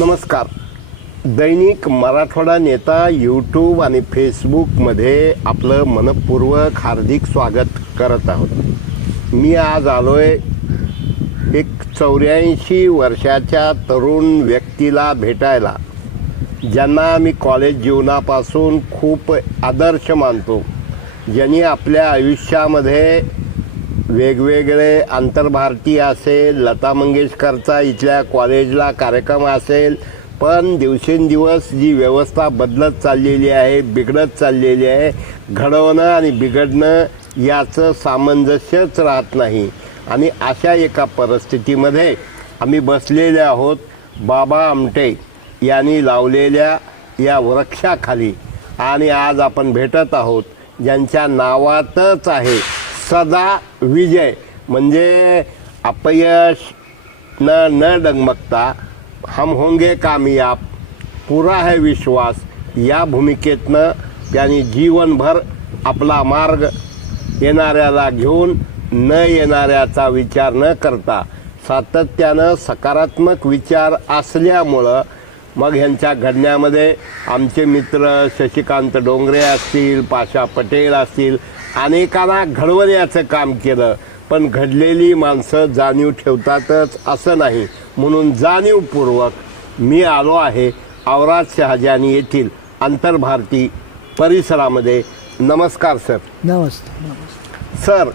नमस्कार. दैनिक मराठवाडा नेता यूट्यूब आणि फेसबुकमध्ये आपलं मनपूर्वक हार्दिक स्वागत करत आहोत. मी आज आलोय एक 84 वर्षाच्या तरुण व्यक्तीला भेटायला, ज्यांना मी कॉलेज जीवनापासून खूप आदर्श मानतो, ज्यांनी आपल्या आयुष्यामध्ये वेगवेगळे आंतरभारतीय असेल, लता मंगेशकरचा इथल्या कॉलेजला कार्यक्रम असेल, पण दिवसेंदिवस जी व्यवस्था बदलत चाललेली आहे, बिघडत चाललेली आहे, घडवणं आणि बिघडणं याचं सामंजस्यच राहत नाही. आणि अशा एका परिस्थितीमध्ये आम्ही बसलेले आहोत बाबा आमटे यांनी लावलेल्या या वृक्षाखाली. आणि आज आपण भेटत आहोत ज्यांच्या नावातच आहे सदा विजय. म्हणजे अपयश न डगमगता हम होंगे कामयाब, पुरा है विश्वास या भूमिकेतनं त्यांनी जीवनभर आपला मार्ग येणाऱ्याला घेऊन न येणाऱ्याचा विचार न करता सातत्यानं सकारात्मक विचार असल्यामुळं मग ह्यांच्या घडण्यामध्ये आमचे मित्र शशिकांत डोंगरे असतील, पाशा पटेल असतील, अनेकांना घडवण्याचं काम केलं. पण घडलेली माणसं जाणीव ठेवतातच असं नाही, म्हणून जाणीवपूर्वक मी आलो आहे औराद शहाजानी येथील आंतरभारती परिसरामध्ये. नमस्कार सर. नमस्ते. सर,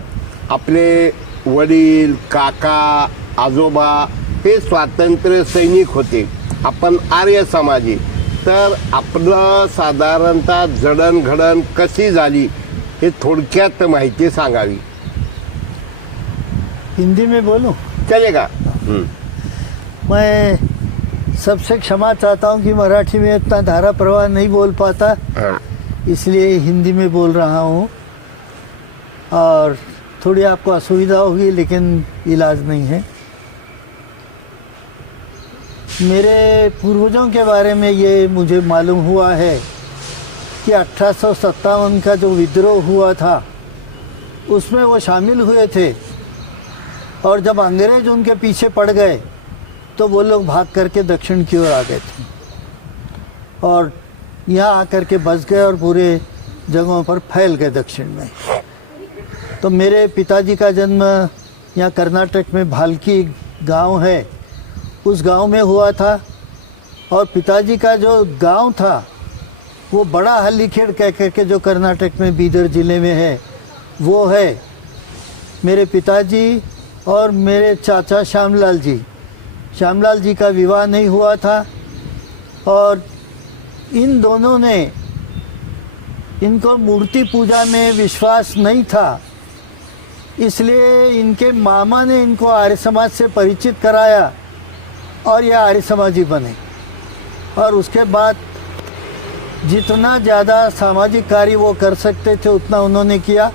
आपले वडील, काका, आजोबा हे स्वातंत्र्य सैनिक होते, आपण आर्य समाजी. तर आपलं साधारणतः जडणघडण कशी झाली हे थोडक्यात माहिती सांगावी. हिंदी में बोलूं? चलेगा. मैं सबसे क्षमा चाहता हूं कि मराठी में इतना धारा प्रवाह नहीं बोल पाता, इसलिए हिंदी में बोल रहा हूं और थोड़ी आपको असुविधा होगी, लेकिन इलाज नहीं है. मेरे पूर्वजों के बारे में ये मुझे मालूम हुआ है कि 1857 का जो विद्रोह हुआ था उसमें वो शामिल हुए थे, और जब अंग्रेज उनके पीछे पड़ गए तो वो लोग भाग करके दक्षिण की ओर आ गए थे और यहाँ आकर के बस गए और पूरे जगहों पर फैल गए दक्षिण में. तो मेरे पिताजी का जन्म यहाँ कर्नाटक में भालकी गांव है, उस गांव में हुआ था. और पिताजी का जो गांव था वो बड़ा हल्लीखेड़ कह करके जो कर्नाटक में बीदर ज़िले में है वो है. मेरे पिताजी और मेरे चाचा श्यामलाल जी का विवाह नहीं हुआ था, और इन दोनों ने, इनको मूर्ति पूजा में विश्वास नहीं था, इसलिए इनके मामा ने इनको आर्य समाज से परिचित कराया और यह आर्य समाजी बने. और उसके बाद जितना ज़्यादा सामाजिक कार्य वो कर सकते थे उतना उन्होंने किया.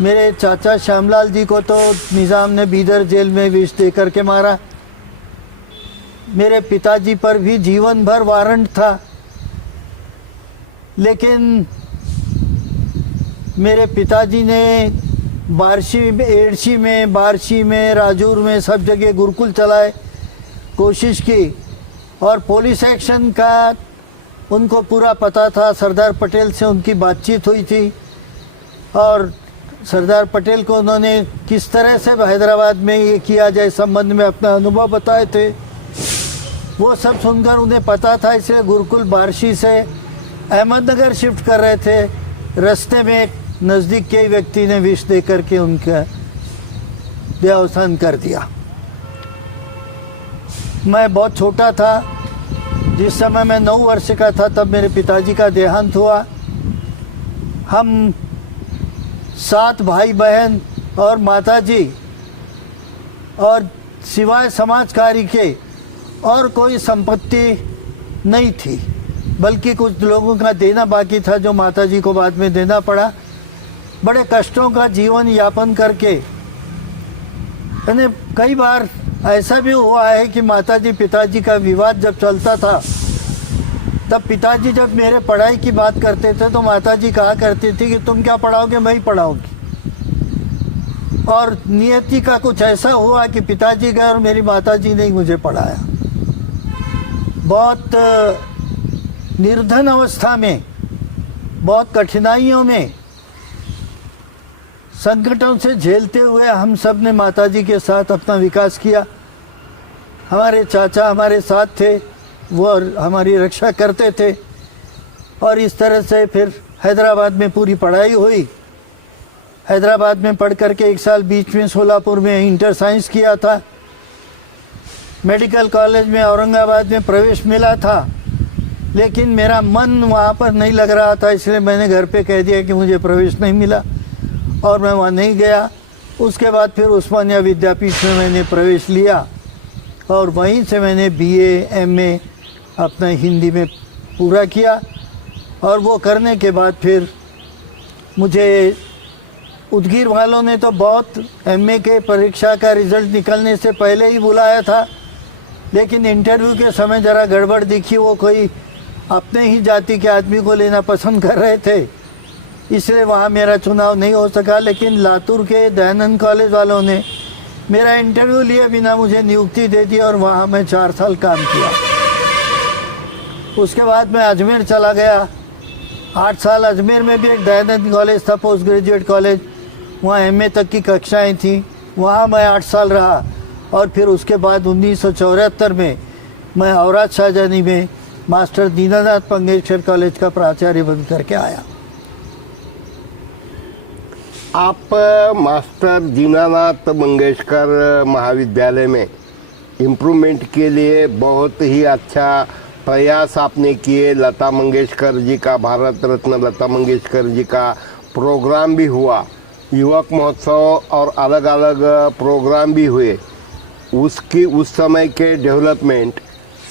मेरे चाचा श्यामलाल जी को तो निज़ाम ने बीदर जेल में विष दे करके मारा. मेरे पिताजी पर भी जीवन भर वारंट था, लेकिन मेरे पिताजी ने एड़शी में, बारशी में, राजूर में सब जगह गुरुकुल चलाए, कोशिश की. और पुलिस एक्शन का उनको पूरा पता था. सरदार पटेल से उनकी बातचीत हुई थी और सरदार पटेल को उन्होंने किस तरह से हैदराबाद में ये किया जाए संबंध में अपना अनुभव बताए थे. वो सब सुनकर उन्हें पता था, इसलिए गुरुकुल बारशी से अहमदनगर शिफ्ट कर रहे थे. रास्ते में एक नज़दीक के व्यक्ति ने विष दे करके उनका देहावसान कर दिया. मैं बहुत छोटा था, जिस समय मैं 9 वर्ष का था तब मेरे पिताजी का देहांत हुआ. हम 7 भाई बहन और माताजी, और सिवाय समाज कार्य के और कोई संपत्ति नहीं थी, बल्कि कुछ लोगों का देना बाकी था जो माताजी को बाद में देना पड़ा. बड़े कष्टों का जीवन यापन करके, यानी कई बार ऐसा भी हुआ है कि माताजी पिताजी का विवाद जब चलता था तब पिताजी जब मेरे पढ़ाई की बात करते थे तो माताजी कहा करती थी कि तुम क्या पढ़ाओगे, मैं ही पढ़ाऊंगी. और नियति का कुछ ऐसा हुआ कि पिताजी गए और मेरी माताजी ने ही मुझे पढ़ाया. बहुत निर्धन अवस्था में, बहुत कठिनाइयों में, संकटों से झेलते हुए हम सब ने माताजी के साथ अपना विकास किया। हमारे चाचा हमारे साथ थे, वो हमारी रक्षा करते थे और इस तरह से फिर हैदराबाद में पूरी पढ़ाई हुई। हैदराबाद में पढ़ करके 1 साल बीच में सोलापुर में इंटर साइंस किया था। मेडिकल कॉलेज में औरंगाबाद में प्रवेश मिला था, लेकिन मेरा मन वहाँ पर नहीं लग रहा था, इसलिए मैंने घर पे कह दिया कि मुझे प्रवेश नहीं मिला और मैं वहाँ नहीं गया। उसके बाद फिर उस्मानिया विद्यापीठ में मैंने प्रवेश लिया और वहीं से मैंने BA MA अपना हिंदी में पूरा किया। और वो करने के बाद फिर मुझे उदगीर वालों ने तो बहुत MA के परीक्षा का रिज़ल्ट निकलने से पहले ही बुलाया था, लेकिन इंटरव्यू के समय ज़रा गड़बड़ दिखी। वो कोई अपने ही जाति के आदमी को लेना पसंद कर रहे थे, इसलिए वहाँ मेरा चुनाव नहीं हो सका। लेकिन लातूर के दयानंद कॉलेज वालों ने मेरा इंटरव्यू लिए बिना मुझे नियुक्ति दे दी और वहाँ मैं 4 साल काम किया। उसके बाद मैं अजमेर चला गया। 8 साल अजमेर में भी एक दयानंद कॉलेज था, पोस्ट ग्रेजुएट कॉलेज, वहाँ MA तक की कक्षाएं थी, वहाँ मैं 8 साल रहा। और फिर उसके बाद 1974 में मैं औराद शाहजहानी में मास्टर दीनानाथ मंगेशकर कॉलेज का प्राचार्य बन करके आया। आप मास्टर दीनानाथ मंगेशकर महाविद्यालय में इम्प्रूवमेंट के लिए बहुत ही अच्छा प्रयास आपने किए। लता मंगेशकर जी का, भारत रत्न लता मंगेशकर जी का प्रोग्राम भी हुआ, युवक महोत्सव और अलग अलग प्रोग्राम भी हुए। उसकी उस समय के डेवलपमेंट,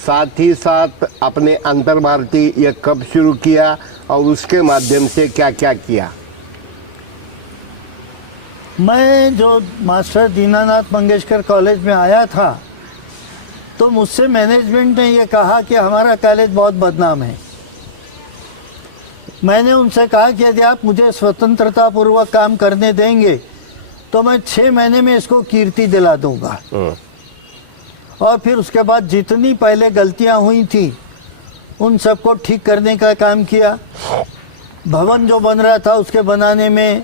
साथ ही साथ अपने अंतर भारतीय ये कब शुरू किया और उसके माध्यम से क्या क्या किया? मैं जो मास्टर दीनानाथ मंगेशकर कॉलेज में आया था तो मुझसे मैनेजमेंट ने ये कहा कि हमारा कॉलेज बहुत बदनाम है। मैंने उनसे कहा कि यदि आप मुझे स्वतंत्रता पूर्वक काम करने देंगे तो मैं 6 महीने में इसको कीर्ति दिला दूंगा। और फिर उसके बाद जितनी पहले गलतियां हुई थी उन सबको ठीक करने का काम किया। भवन जो बन रहा था उसके बनाने में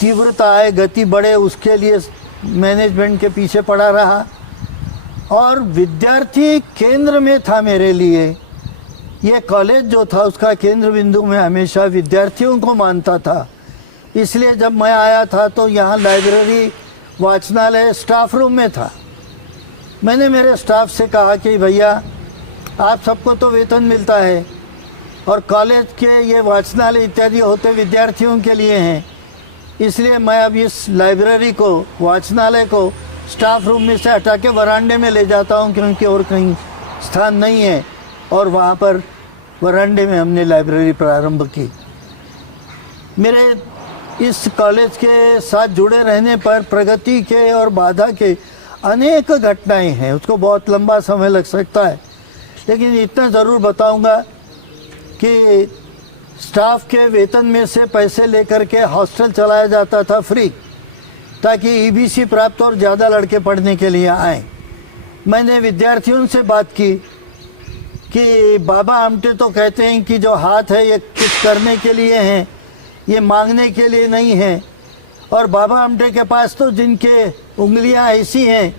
तीव्रता आए, गति बढ़े, उसके लिए मैनेजमेंट के पीछे पड़ा रहा। और विद्यार्थी केंद्र में था मेरे लिए। ये कॉलेज जो था उसका केंद्र बिंदु में हमेशा विद्यार्थियों को मानता था। इसलिए जब मैं आया था तो यहाँ लाइब्रेरी, वाचनालय स्टाफ रूम में था। मैंने मेरे स्टाफ से कहा कि भैया आप सबको तो वेतन मिलता है और कॉलेज के ये वाचनालय इत्यादि होते विद्यार्थियों के लिए हैं, इसलिए मैं अब इस लाइब्रेरी को, वाचनालय को स्टाफ रूम में से हटा के वरांडे में ले जाता हूँ, क्योंकि और कहीं स्थान नहीं है। और वहाँ पर वरांडे में हमने लाइब्रेरी प्रारंभ की। मेरे इस कॉलेज के साथ जुड़े रहने पर प्रगति के और बाधा के अनेक घटनाएं हैं, उसको बहुत लंबा समय लग सकता है, लेकिन इतना ज़रूर बताऊंगा कि स्टाफ के वेतन में से पैसे लेकर के हॉस्टल चलाया जाता था फ्री, ताकि EBC प्राप्त और ज़्यादा लड़के पढ़ने के लिए आएँ। मैंने विद्यार्थियों से बात की कि बाबा आमटे तो कहते हैं कि जो हाथ है ये कुछ करने के लिए हैं, ये मांगने के लिए नहीं है। और बाबा आमटे के पास तो जिनके उंगलियां ऐसी हैं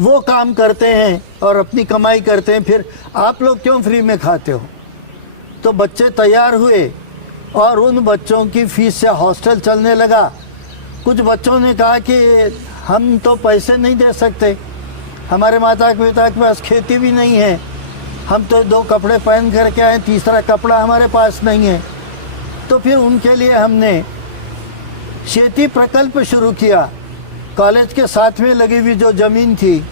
वो काम करते हैं और अपनी कमाई करते हैं, फिर आप लोग क्यों फ्री में खाते हो? तो बच्चे तैयार हुए और उन बच्चों की फीस से हॉस्टल चलने लगा। कुछ बच्चों ने कहा कि हम तो पैसे नहीं दे सकते, हमारे माता पिता के पास खेती भी नहीं है, हम तो 2 कपड़े पहन करके आए, तीसरा कपड़ा हमारे पास नहीं है। तो फिर उनके लिए हमने खेती प्रकल्प शुरू किया। कॉलेज के साथ में लगी हुई जो ज़मीन थी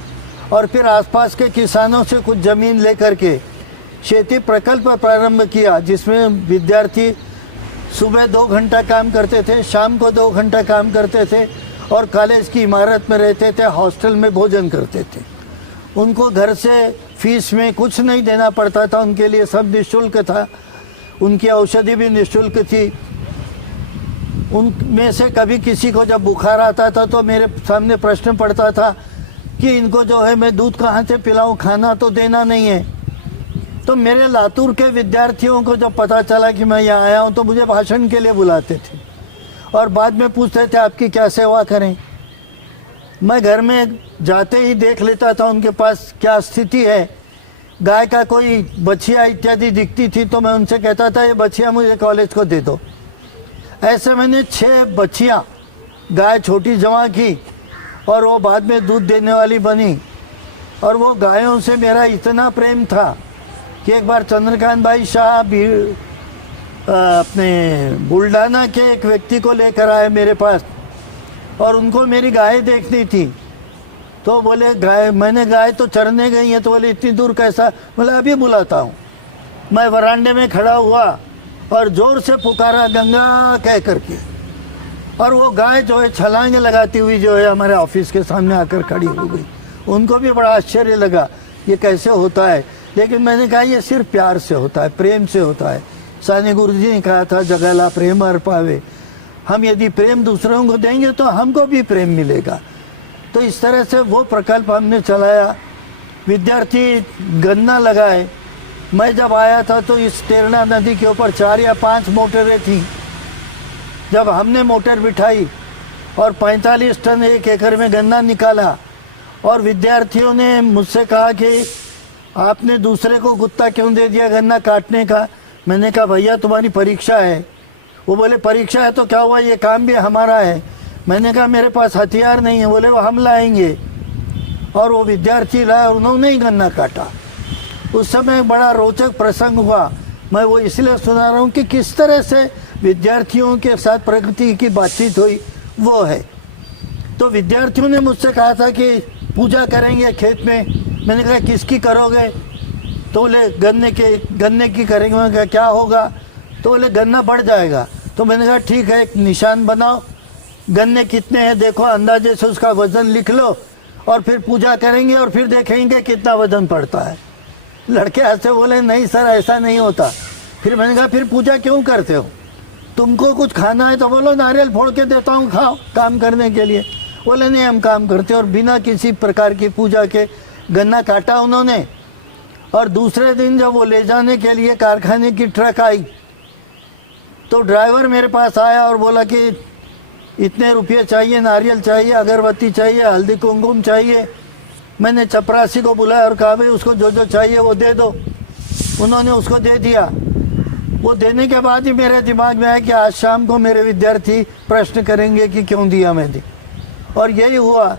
और फिर आसपास के किसानों से कुछ ज़मीन लेकर के खेती प्रकल्प प्रारंभ किया, जिसमें विद्यार्थी सुबह 2 घंटा काम करते थे, शाम को 2 घंटा काम करते थे और कॉलेज की इमारत में रहते थे, हॉस्टल में भोजन करते थे। उनको घर से फीस में कुछ नहीं देना पड़ता था, उनके लिए सब निःशुल्क था, उनकी औषधि भी निःशुल्क थी। उनमें से कभी किसी को जब बुखार आता था तो मेरे सामने प्रश्न पड़ता था कि इनको जो है मैं दूध कहाँ से पिलाऊं, खाना तो देना नहीं है। तो मेरे लातूर के विद्यार्थियों को जब पता चला कि मैं यहाँ आया हूँ तो मुझे भाषण के लिए बुलाते थे और बाद में पूछते थे आपकी क्या सेवा करें। मैं घर में जाते ही देख लेता था उनके पास क्या स्थिति है। गाय का कोई बछिया इत्यादि दिखती थी तो मैं उनसे कहता था ये बछिया मुझे कॉलेज को दे दो। ऐसे मैंने 6 बछियाँ गाय छोटी जमा की और वो बाद में दूध देने वाली बनी। और वो गायों से मेरा इतना प्रेम था कि एक बार चंद्रकांत भाई शाह अपने बुल्डाना के एक व्यक्ति को लेकर आए मेरे पास और उनको मेरी गाय देखनी थी। तो बोले गाय, मैंने गाय तो चरने गई है। तो बोले इतनी दूर कैसा? बोले अभी बुलाता हूँ। मैं वरांडे में खड़ा हुआ और जोर से पुकारा गंगा कह करके, और वो गाय जो है छलांगे लगाती हुई जो है हमारे ऑफिस के सामने आकर खड़ी हो गई। उनको भी बड़ा आश्चर्य लगा ये कैसे होता है, लेकिन मैंने कहा ये सिर्फ प्यार से होता है, प्रेम से होता है। सानी गुरु जी ने कहा था जगला प्रेम हर पावे। हम यदि प्रेम दूसरों को देंगे तो हमको भी प्रेम मिलेगा। तो इस तरह से वो प्रकल्प हमने चलाया। विद्यार्थी गन्ना लगाए। मैं जब आया था तो इस तेरणा नदी के ऊपर 4 या 5 मोटरें थी। जब हमने मोटर बिठाई और 45 टन 1 एकड़ में गन्ना निकाला और विद्यार्थियों ने मुझसे कहा कि आपने दूसरे को कुत्ता क्यों दे दिया गन्ना काटने का। मैंने कहा भैया तुम्हारी परीक्षा है। वो बोले परीक्षा है तो क्या हुआ, ये काम भी हमारा है। मैंने कहा मेरे पास हथियार नहीं है। बोले वो हम लाएंगे। और वो विद्यार्थी लाए और उन्होंने ही गन्ना काटा। उस समय एक बड़ा रोचक प्रसंग हुआ। मैं वो इसलिए सुना रहा हूँ कि किस तरह से विद्यार्थियों के साथ प्रकृति की बातचीत हुई वो है। तो विद्यार्थियों ने मुझसे कहा था कि पूजा करेंगे खेत में। मैंने कहा किसकी करोगे? तो बोले गन्ने की करेंगे। मैंने कहा क्या होगा? तो बोले गन्ना बढ़ जाएगा। तो मैंने कहा ठीक है, एक निशान बनाओ, गन्ने कितने हैं देखो, अंदाजे से उसका वजन लिख लो और फिर पूजा करेंगे और फिर देखेंगे कितना वजन पड़ता है। लड़के ऐसे बोले नहीं सर ऐसा नहीं होता। फिर मैंने कहा फिर पूजा क्यों करते हो? तुमको कुछ खाना है तो बोलो नारियल फोड़ के देता हूँ खाओ काम करने के लिए। बोले नहीं हम काम करते। और बिना किसी प्रकार की पूजा के गन्ना काटा उन्होंने। और दूसरे दिन जब वो ले जाने के लिए कारखाने की ट्रक आई तो ड्राइवर मेरे पास आया और बोला कि इतने रुपये चाहिए, नारियल चाहिए, अगरबत्ती चाहिए, हल्दी कुमकुम चाहिए। मैंने चपरासी को बुलाया और कहा भाई उसको जो जो चाहिए वो दे दो। उन्होंने उसको दे दिया। वो देने के बाद ही मेरे दिमाग में आया कि आज शाम को मेरे विद्यार्थी प्रश्न करेंगे कि क्यों दिया मैंने। और यही हुआ।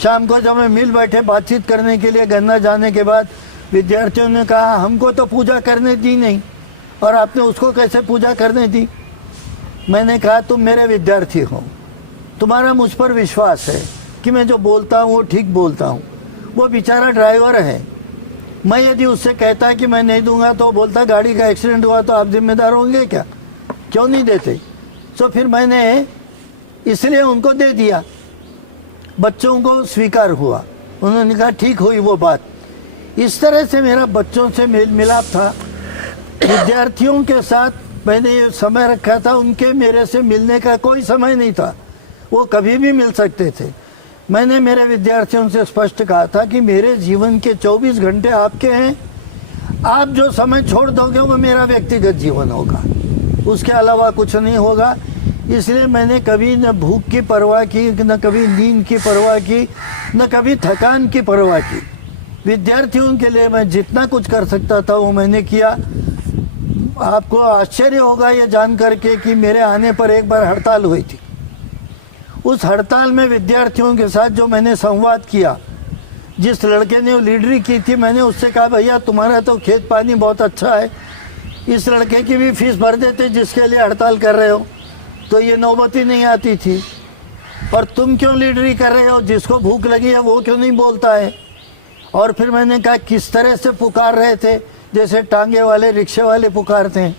शाम को जब मैं मिल बैठे बातचीत करने के लिए गन्ना जाने के बाद विद्यार्थियों ने कहा हमको तो पूजा करने दी नहीं और आपने उसको कैसे पूजा करने दी। मैंने कहा तुम मेरे विद्यार्थी हो, तुम्हारा मुझ पर विश्वास है कि मैं जो बोलता हूँ वो ठीक बोलता हूँ। वो बेचारा ड्राइवर है। मैं यदि उससे कहता कि मैं नहीं दूंगा तो बोलता गाड़ी का एक्सीडेंट हुआ तो आप जिम्मेदार होंगे क्या, क्यों नहीं देते। तो फिर मैंने इसलिए उनको दे दिया। बच्चों को स्वीकार हुआ। उन्होंने कहा ठीक हुई वो बात। इस तरह से मेरा बच्चों से मेल मिलाप था। विद्यार्थियों के साथ मैंने ये समय रखा था, उनके मेरे से मिलने का कोई समय नहीं था, वो कभी भी मिल सकते थे। मैंने मेरे विद्यार्थियों से स्पष्ट कहा था कि मेरे जीवन के 24 घंटे आपके हैं। आप जो समय छोड़ दोगे वो मेरा व्यक्तिगत जीवन होगा, उसके अलावा कुछ नहीं होगा। इसलिए मैंने कभी न भूख की परवाह की, न कभी नींद की परवाह की, न कभी थकान की परवाह की। विद्यार्थियों के लिए मैं जितना कुछ कर सकता था वो मैंने किया। आपको आश्चर्य होगा ये जान करके कि मेरे आने पर एक बार हड़ताल हुई थी। उस हड़ताल में विद्यार्थियों के साथ जो मैंने संवाद किया, जिस लड़के ने वो लीडरी की थी, मैंने उससे कहा भैया तुम्हारा तो खेत पानी बहुत अच्छा है, इस लड़के की भी फीस भर देते जिसके लिए हड़ताल कर रहे हो, तो ये नौबत ही नहीं आती थी। और तुम क्यों लीडरी कर रहे हो, जिसको भूख लगी है वो क्यों नहीं बोलता है। और फिर मैंने कहा किस तरह से पुकार रहे थे, जैसे टांगे वाले रिक्शे वाले पुकारते हैं।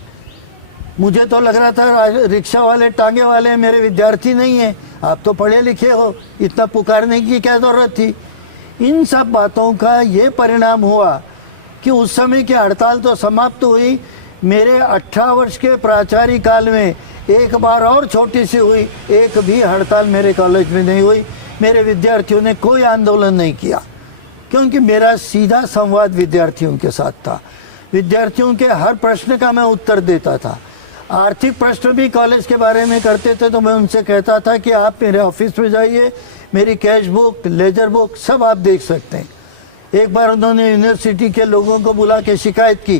मुझे तो लग रहा था रिक्शा वाले टांगे वाले मेरे विद्यार्थी नहीं हैं, आप तो पढ़े लिखे हो, इतना पुकारने की क्या ज़रूरत थी। इन सब बातों का ये परिणाम हुआ कि उस समय की हड़ताल तो समाप्त हुई। मेरे 18 वर्ष के प्राचार्य काल में एक बार और छोटी सी हुई, एक भी हड़ताल मेरे कॉलेज में नहीं हुई। मेरे विद्यार्थियों ने कोई आंदोलन नहीं किया, क्योंकि मेरा सीधा संवाद विद्यार्थियों के साथ था। विद्यार्थियों के हर प्रश्न का मैं उत्तर देता था। आर्थिक प्रश्न भी कॉलेज के बारे में करते थे तो मैं उनसे कहता था कि आप मेरे ऑफिस में जाइए, मेरी कैश बुक, लेजर बुक सब आप देख सकते हैं। एक बार उन्होंने यूनिवर्सिटी के लोगों को बुला के शिकायत की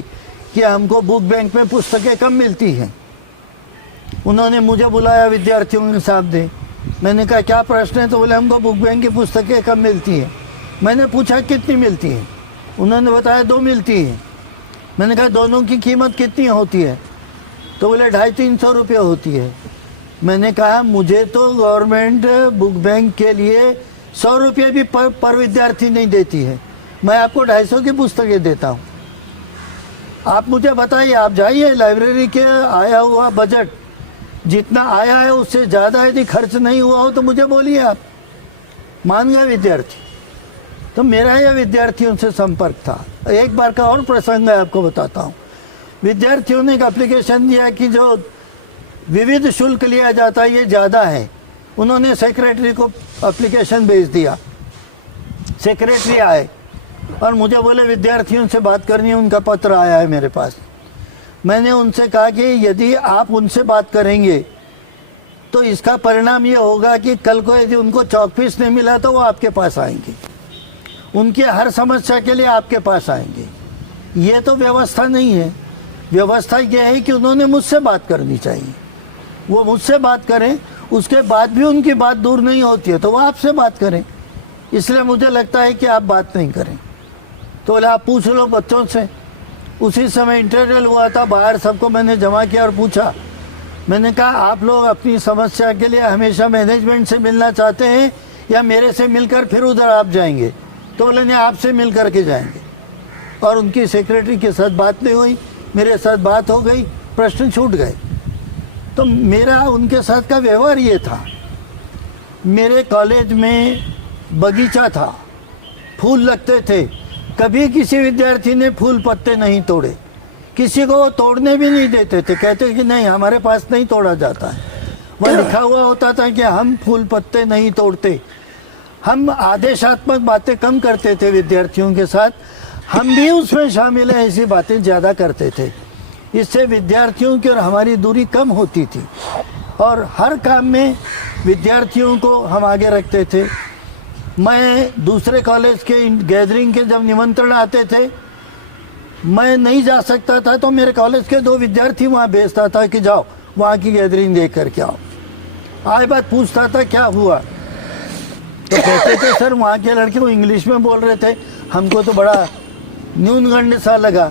कि हमको बुक बैंक में पुस्तकें कम मिलती हैं। उन्होंने मुझे बुलाया विद्यार्थियों के सामने, मैंने कहा क्या प्रश्न है, तो बोले हमको बुक बैंक की पुस्तकें कम मिलती हैं। मैंने पूछा कितनी मिलती हैं, उन्होंने बताया 2 मिलती हैं। मैंने कहा दोनों की कीमत कितनी होती है, तो बोले 250-300 रुपये होती है। मैंने कहा मुझे तो गवर्नमेंट बुक बैंक के लिए 100 रुपये भी पर विद्यार्थी नहीं देती है, मैं आपको 250 की पुस्तकें देता हूँ। आप मुझे बताइए, आप जाइए लाइब्रेरी के आया हुआ बजट जितना आया है उससे ज़्यादा यदि खर्च नहीं हुआ हो तो मुझे बोलिए। आप मान गए विद्यार्थी। तो मेरा यह विद्यार्थियों से संपर्क था। एक बार का और प्रसंग है, आपको बताता हूँ। विद्यार्थियों ने एक एप्लीकेशन दिया कि जो विविध शुल्क लिया जाता है ये ज़्यादा है। उन्होंने सेक्रेटरी को एप्लीकेशन भेज दिया। सेक्रेटरी आए और मुझे बोले विद्यार्थियों से बात करनी है, उनका पत्र आया है मेरे पास। मैंने उनसे कहा कि यदि आप उनसे बात करेंगे तो इसका परिणाम ये होगा कि कल को यदि उनको चौक फीस नहीं मिला तो वो आपके पास आएंगे, उनकी हर समस्या के लिए आपके पास आएंगे। ये तो व्यवस्था नहीं है। व्यवस्था ये है कि उन्होंने मुझसे बात करनी चाहिए, वो मुझसे बात करें, उसके बाद भी उनकी बात दूर नहीं होती है तो वो आपसे बात करें। इसलिए मुझे लगता है कि आप बात नहीं करें। तो बोले आप पूछ लो बच्चों से। उसी समय इंटरवल हुआ था, बाहर सबको मैंने जमा किया और पूछा। मैंने कहा आप लोग अपनी समस्या के लिए हमेशा मैनेजमेंट से मिलना चाहते हैं या मेरे से मिलकर फिर उधर आप जाएंगे? तो बोले नहीं, आपसे मिल करके जाएंगे। और उनकी सेक्रेटरी के साथ बात नहीं हुई, मेरे साथ बात हो गई, प्रश्न छूट गए। तो मेरा उनके साथ का व्यवहार ये था। मेरे कॉलेज में बगीचा था, फूल लगते थे, कभी किसी विद्यार्थी ने फूल पत्ते नहीं तोड़े, किसी को वो तोड़ने भी नहीं देते थे। कहते कि नहीं हमारे पास नहीं तोड़ा जाता है। वह लिखा हुआ होता था कि हम फूल पत्ते नहीं तोड़ते। हम आदेशात्मक बातें कम करते थे विद्यार्थियों के साथ, हम भी उसमें शामिल हैं, ऐसी बातें ज़्यादा करते थे। इससे विद्यार्थियों की और हमारी दूरी कम होती थी और हर काम में विद्यार्थियों को हम आगे रखते थे। मैं दूसरे कॉलेज के गैदरिंग के जब निमंत्रण आते थे, मैं नहीं जा सकता था तो मेरे कॉलेज के 2 विद्यार्थी वहाँ भेजता था कि जाओ वहाँ की गैदरिंग देख करके आओ। आए बात पूछता था क्या हुआ, तो कहते थे सर वहाँ के लड़के वो इंग्लिश में बोल रहे थे, हमको तो बड़ा न्यूनगंड सा लगा।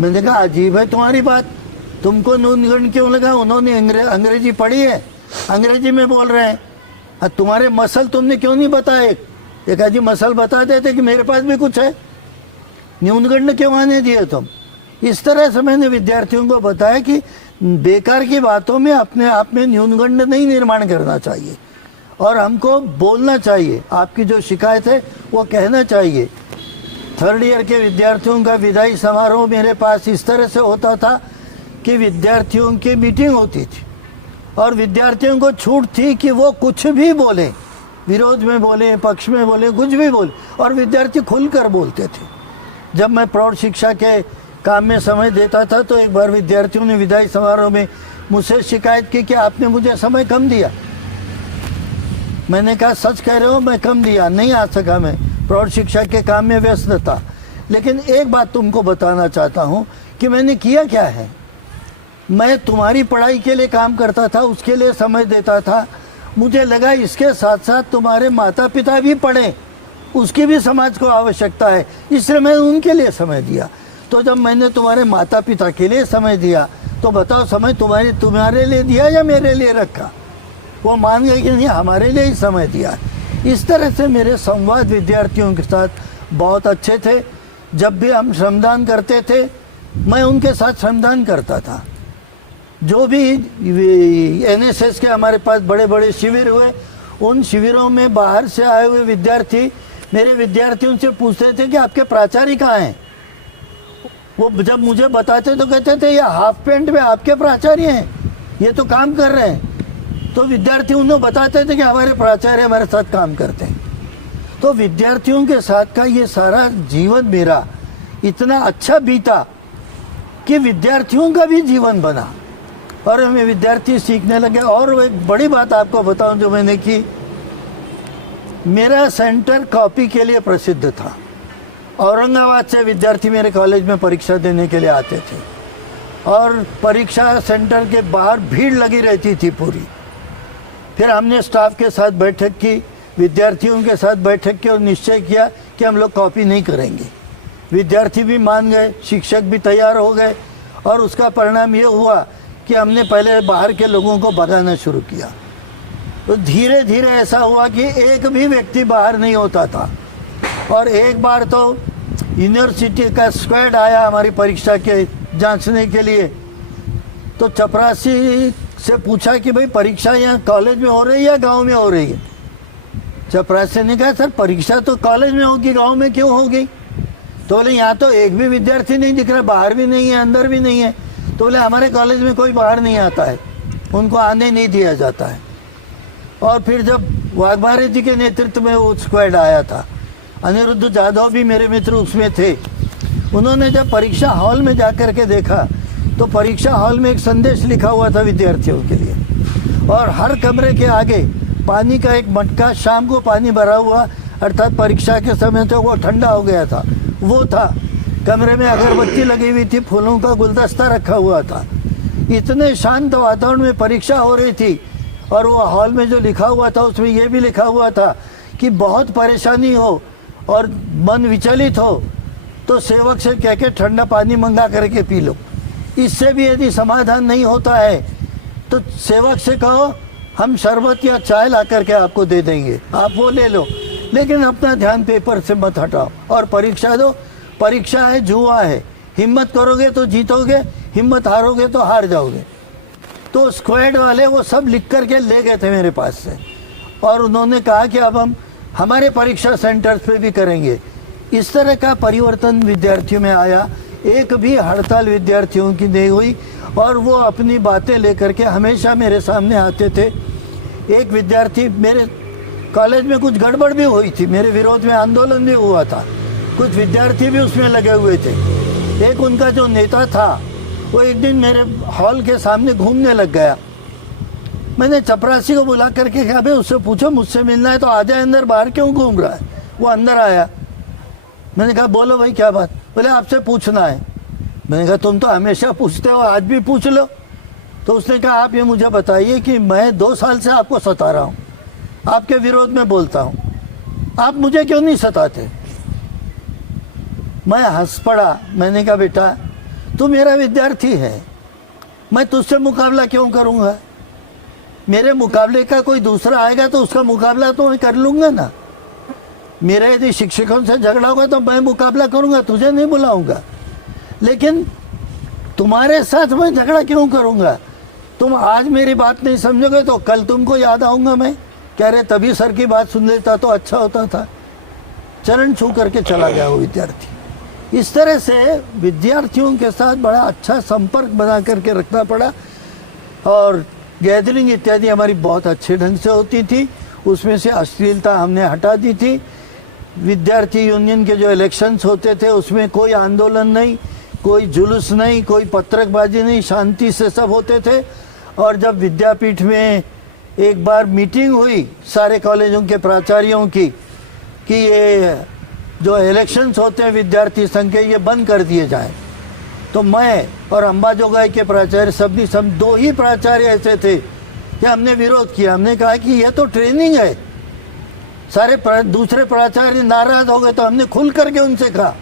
मैंने कहा अजीब है तुम्हारी बात, तुमको न्यूनगंड क्यों लगा? उन्होंने अंग्रेजी पढ़ी है, अंग्रेजी में बोल रहे हैं। तुम्हारे मसल तुमने क्यों नहीं बताए? ये कहा जी मसल बता देते कि मेरे पास भी कुछ है, न्यूनगंड क्यों आने दिए तुम? इस तरह से मैंने विद्यार्थियों को बताया कि बेकार की बातों में अपने आप में न्यूनगंड नहीं निर्माण करना चाहिए और हमको बोलना चाहिए। आपकी जो शिकायत है वो कहना चाहिए। 3rd ईयर के विद्यार्थियों का विदाई समारोह मेरे पास इस तरह से होता था कि विद्यार्थियों की मीटिंग होती थी और विद्यार्थियों को छूट थी कि वो कुछ भी बोले, विरोध में बोले, पक्ष में बोले, कुछ भी बोले, और विद्यार्थी खुलकर बोलते थे। जब मैं प्रौढ़ शिक्षा के काम में समय देता था तो एक बार विद्यार्थियों ने विदाई समारोह में मुझसे शिकायत की कि आपने मुझे समय कम दिया। मैंने कहा सच कह रहे हो, मैं कम दिया नहीं आ सका, मैं प्रौढ़ शिक्षा के काम में व्यस्त था। लेकिन एक बात तुमको बताना चाहता हूँ कि मैंने किया क्या है। मैं तुम्हारी पढ़ाई के लिए काम करता था, उसके लिए समय देता था। मुझे लगा इसके साथ साथ तुम्हारे माता पिता भी पढ़ें, उसकी भी समाज को आवश्यकता है, इसलिए मैंने उनके लिए समय दिया। तो जब मैंने तुम्हारे माता पिता के लिए समय दिया तो बताओ समय तुम्हारे लिए दिया या मेरे लिए रखा? वो मान गए कि नहीं हमारे लिए ही समय दिया। इस तरह से मेरे संवाद विद्यार्थियों के साथ बहुत अच्छे थे। जब भी हम श्रमदान करते थे मैं उनके साथ श्रमदान करता था। जो भी एनएसएस के हमारे पास बड़े बड़े शिविर हुए, उन शिविरों में बाहर से आए हुए विद्यार्थी मेरे विद्यार्थियों से पूछते थे कि आपके प्राचार्य कहाँ हैं। वो जब मुझे बताते तो कहते थे ये हाफ पैंट में आपके प्राचार्य हैं, ये तो काम कर रहे हैं। तो विद्यार्थी उन्हें बताते थे कि हमारे प्राचार्य हमारे साथ काम करते हैं। तो विद्यार्थियों के साथ का ये सारा जीवन मेरा इतना अच्छा बीता कि विद्यार्थियों का भी जीवन बना और हमें विद्यार्थी सीखने लगे। और एक बड़ी बात आपको बताऊं जो मैंने की, मेरा सेंटर कॉपी के लिए प्रसिद्ध था। औरंगाबाद से विद्यार्थी मेरे कॉलेज में परीक्षा देने के लिए आते थे और परीक्षा सेंटर के बाहर भीड़ लगी रहती थी पूरी। फिर हमने स्टाफ के साथ बैठक की, विद्यार्थियों के साथ बैठक की और निश्चय किया कि हम लोग कॉपी नहीं करेंगे। विद्यार्थी भी मान गए, शिक्षक भी तैयार हो गए और उसका परिणाम ये हुआ कि हमने पहले बाहर के लोगों को भगाना शुरू किया। तो धीरे धीरे ऐसा हुआ कि एक भी व्यक्ति बाहर नहीं होता था। और एक बार तो यूनिवर्सिटी का स्क्वाड आया हमारी परीक्षा के जांचने के लिए, तो चपरासी से पूछा कि भाई परीक्षा यहाँ कॉलेज में हो रही है या गांव में हो रही है। चपरासी ने कहा सर परीक्षा तो कॉलेज में होगी, गांव में क्यों होगी। तो बोले यहाँ तो एक भी विद्यार्थी नहीं दिख रहा, बाहर भी नहीं है अंदर भी नहीं है। तो बोले हमारे कॉलेज में कोई बाहर नहीं आता है, उनको आने नहीं दिया जाता है। और फिर जब वाघमारे जी के नेतृत्व में वो स्क्वाड आया था, अनिरुद्ध जाधव भी मेरे मित्र उसमें थे, उन्होंने जब परीक्षा हॉल में जाकर के देखा तो परीक्षा हॉल में एक संदेश लिखा हुआ था विद्यार्थियों के लिए और हर कमरे के आगे पानी का एक मटका, शाम को पानी भरा हुआ, अर्थात परीक्षा के समय तो वो ठंडा हो गया था, वो था। कमरे में अगरबत्ती लगी हुई थी, फूलों का गुलदस्ता रखा हुआ था। इतने शांत वातावरण में परीक्षा हो रही थी और वो हॉल में जो लिखा हुआ था उसमें ये भी लिखा हुआ था कि बहुत परेशानी हो और मन विचलित हो तो सेवक से कह के ठंडा पानी मंगा करके पी लो। इससे भी यदि समाधान नहीं होता है तो सेवक से कहो हम शरबत या चाय ला करके आपको दे देंगे, आप वो ले लो, लेकिन अपना ध्यान पेपर से मत हटाओ और परीक्षा दो। परीक्षा है, जुआ है, हिम्मत करोगे तो जीतोगे, हिम्मत हारोगे तो हार जाओगे। तो स्क्वाड वाले वो सब लिख करके ले गए थे मेरे पास से और उन्होंने कहा कि अब हम हमारे परीक्षा सेंटर्स पे भी करेंगे। इस तरह का परिवर्तन विद्यार्थियों में आया। एक भी हड़ताल विद्यार्थियों की नहीं हुई और वो अपनी बातें लेकर के हमेशा मेरे सामने आते थे। एक विद्यार्थी, मेरे कॉलेज में कुछ गड़बड़ भी हुई थी, मेरे विरोध में आंदोलन भी हुआ था, कुछ विद्यार्थी भी उसमें लगे हुए थे। एक उनका जो नेता था वो एक दिन मेरे हॉल के सामने घूमने लग गया। मैंने चपरासी को बुला करके कहा भाई उससे पूछो मुझसे मिलना है तो आ जाए अंदर, बाहर क्यों घूम रहा है। वो अंदर आया, मैंने कहा बोलो भाई क्या बात। बोले आपसे पूछना है। मैंने कहा तुम तो हमेशा पूछते हो, आज भी पूछ लो। तो उसने कहा आप ये मुझे बताइए कि मैं 2 साल से आपको सता रहा हूँ, आपके विरोध में बोलता हूँ, आप मुझे क्यों नहीं सताते। मैं हंस पड़ा। मैंने कहा बेटा तू मेरा विद्यार्थी है, मैं तुझसे मुकाबला क्यों करूँगा। मेरे मुकाबले का कोई दूसरा आएगा तो उसका मुकाबला तो मैं कर लूँगा ना। मेरा यदि शिक्षकों से झगड़ा होगा तो मैं मुकाबला करूँगा, तुझे नहीं बुलाऊँगा। लेकिन तुम्हारे साथ मैं झगड़ा क्यों करूँगा। तुम आज मेरी बात नहीं समझोगे तो कल तुमको याद आऊँगा मैं, कह रहे तभी सर की बात सुन लेता तो अच्छा होता था। चरण छू करके चला गया वो विद्यार्थी। इस तरह से विद्यार्थियों के साथ बड़ा अच्छा संपर्क बना करके रखना पड़ा और गैदरिंग इत्यादि हमारी बहुत अच्छे ढंग से होती थी। उसमें से अश्लीलता हमने हटा दी थी। विद्यार्थी यूनियन के जो इलेक्शंस होते थे उसमें कोई आंदोलन नहीं, कोई जुलूस नहीं, कोई पत्रकबाजी नहीं, शांति से सब होते थे। और जब विद्यापीठ में एक बार मीटिंग हुई सारे कॉलेजों के प्राचार्यों की कि ये जो इलेक्शंस होते हैं विद्यार्थी संघ के ये बंद कर दिए जाएं, तो मैं और अंबाजोगाई के प्राचार्य सब 2 ही प्राचार्य ऐसे थे कि हमने विरोध किया। हमने कहा कि यह तो ट्रेनिंग है। सारे दूसरे प्राचार्य नाराज हो गए तो हमने खुल करके उनसे कहा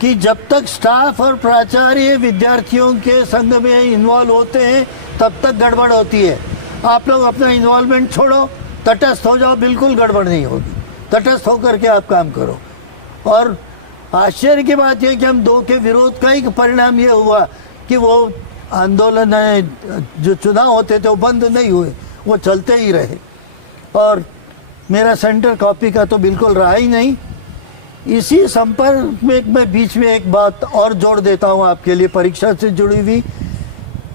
कि जब तक स्टाफ और प्राचार्य विद्यार्थियों के संघ में इन्वॉल्व होते हैं तब तक गड़बड़ होती है। आप लोग अपना इन्वॉल्वमेंट छोड़ो, तटस्थ हो जाओ, बिल्कुल गड़बड़ नहीं होगी। तटस्थ होकर के आप काम करो। और आश्चर्य की बात यह कि हम 2 के विरोध का ही परिणाम ये हुआ कि वो आंदोलन जो चुनाव होते थे वो बंद नहीं हुए, वो चलते ही रहे। और मेरा सेंटर कॉपी का तो बिल्कुल रहा ही नहीं। इसी संपर्क में मैं बीच में एक बात और जोड़ देता हूँ आपके लिए परीक्षा से जुड़ी हुई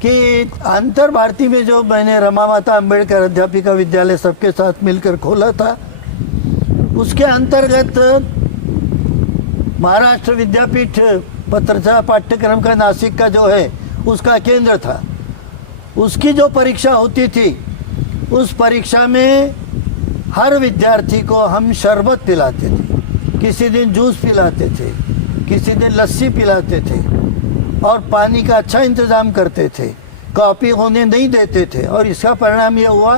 कि अंतर भारती में जो मैंने रमा माता अम्बेडकर अध्यापिका विद्यालय सबके साथ मिलकर खोला था, उसके अंतर्गत महाराष्ट्र विद्यापीठ पत्रचार पाठ्यक्रम का नासिक का जो है उसका केंद्र था। उसकी जो परीक्षा होती थी, उस परीक्षा में हर विद्यार्थी को हम शरबत पिलाते थे, किसी दिन जूस पिलाते थे, किसी दिन लस्सी पिलाते थे और पानी का अच्छा इंतज़ाम करते थे, कॉपी होने नहीं देते थे। और इसका परिणाम ये हुआ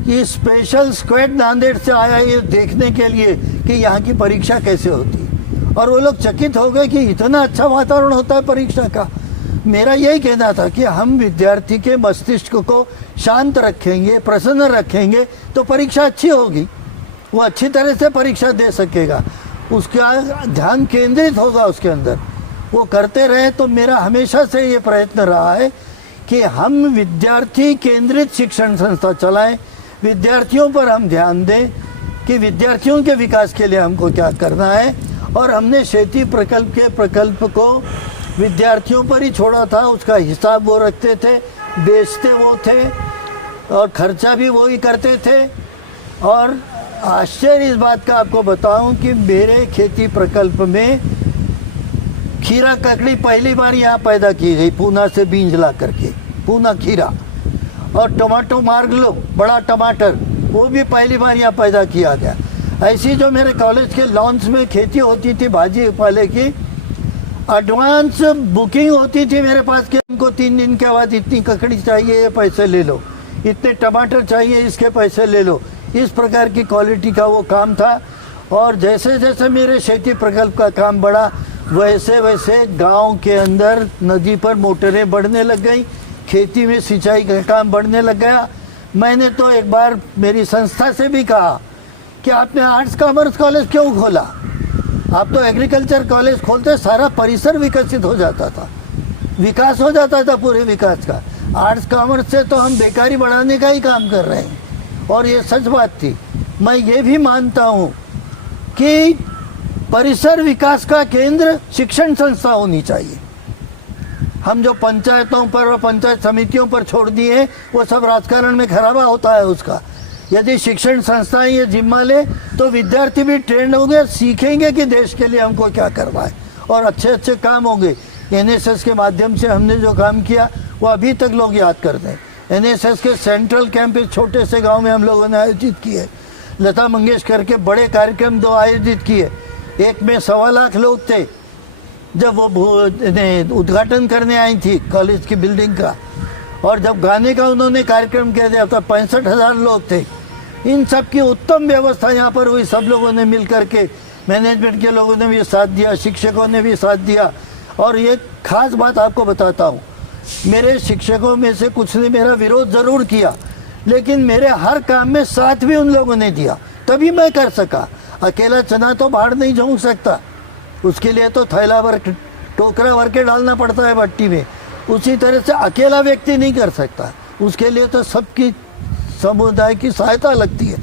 कि स्पेशल स्क्वाड नांदेड़ से आया ये देखने के लिए कि यहाँ की परीक्षा कैसे होती, और वो लोग चकित हो गए कि इतना अच्छा वातावरण होता है परीक्षा का। मेरा यही कहना था कि हम विद्यार्थी के मस्तिष्क को शांत रखेंगे, प्रसन्न रखेंगे तो परीक्षा अच्छी होगी, वो अच्छी तरह से परीक्षा दे सकेगा, उसका ध्यान केंद्रित होगा उसके अंदर, वो करते रहे। तो मेरा हमेशा से ये प्रयत्न रहा है कि हम विद्यार्थी केंद्रित शिक्षण संस्था चलाएं, विद्यार्थियों पर हम ध्यान दें कि विद्यार्थियों के विकास के लिए हमको क्या करना है। और हमने खेती प्रकल्प को विद्यार्थियों पर ही छोड़ा था, उसका हिसाब वो रखते थे, बेचते वो थे और खर्चा भी वो ही करते थे। और आश्चर्य इस बात का आपको बताऊं कि मेरे खेती प्रकल्प में खीरा ककड़ी पहली बार यहाँ पैदा की गई, पूना से बीज ला करके, पूना खीरा। और टमाटो मार्ग लो, बड़ा टमाटर, वो भी पहली बार यहाँ पैदा किया गया। ऐसी जो मेरे कॉलेज के लॉन्स में खेती होती थी भाजी पाले की, एडवांस बुकिंग होती थी मेरे पास कि हमको 3 दिन के बाद इतनी ककड़ी चाहिए, ये पैसे ले लो, इतने टमाटर चाहिए, इसके पैसे ले लो। इस प्रकार की क्वालिटी का वो काम था। और जैसे जैसे मेरे खेती प्रकल्प का काम बढ़ा, वैसे वैसे गांव के अंदर नदी पर मोटरें बढ़ने लग गई, खेती में सिंचाई का काम बढ़ने लग गया। मैंने तो एक बार मेरी संस्था से भी कहा कि आपने आर्ट्स कॉमर्स कॉलेज क्यों खोला, आप तो एग्रीकल्चर कॉलेज खोलते, सारा परिसर विकसित हो जाता था, विकास हो जाता था पूरे विकास का। आर्ट्स कॉमर्स से तो हम बेकारी बढ़ाने का ही काम कर रहे हैं। और ये सच बात थी। मैं ये भी मानता हूँ कि परिसर विकास का केंद्र शिक्षण संस्था होनी चाहिए। हम जो पंचायतों पर और पंचायत समितियों पर छोड़ दिए, वो सब राजकारण में खराबा होता है उसका। यदि शिक्षण संस्थाएं ये जिम्मा ले तो विद्यार्थी भी ट्रेंड होंगे, सीखेंगे कि देश के लिए हमको क्या करना है, और अच्छे अच्छे काम होंगे। एनएसएस के माध्यम से हमने जो काम किया वो अभी तक लोग याद करते हैं। एनएसएस के सेंट्रल कैंप इस छोटे से गांव में हम लोगों ने आयोजित किए। लता मंगेशकर के बड़े कार्यक्रम 2 आयोजित किए। एक में 1.25 लाख लोग थे जब वो उद्घाटन करने आई थी कॉलेज की बिल्डिंग का, और जब गाने का उन्होंने कार्यक्रम किया था तब 65,000 लोग थे। इन सब की उत्तम व्यवस्था यहाँ पर हुई, सब लोगों ने मिल करके, मैनेजमेंट के लोगों ने भी साथ दिया, शिक्षकों ने भी साथ दिया। और ये खास बात आपको बताता हूँ, मेरे शिक्षकों में से कुछ ने मेरा विरोध ज़रूर किया, लेकिन मेरे हर काम में साथ भी उन लोगों ने दिया, तभी मैं कर सका। अकेला चना तो बाहर नहीं झोंक सकता, उसके लिए तो थैला भर टोकरा भर के डालना पड़ता है भट्टी में। उसी तरह से अकेला व्यक्ति नहीं कर सकता, उसके लिए तो सबकी समुदाय की सहायता लगती है।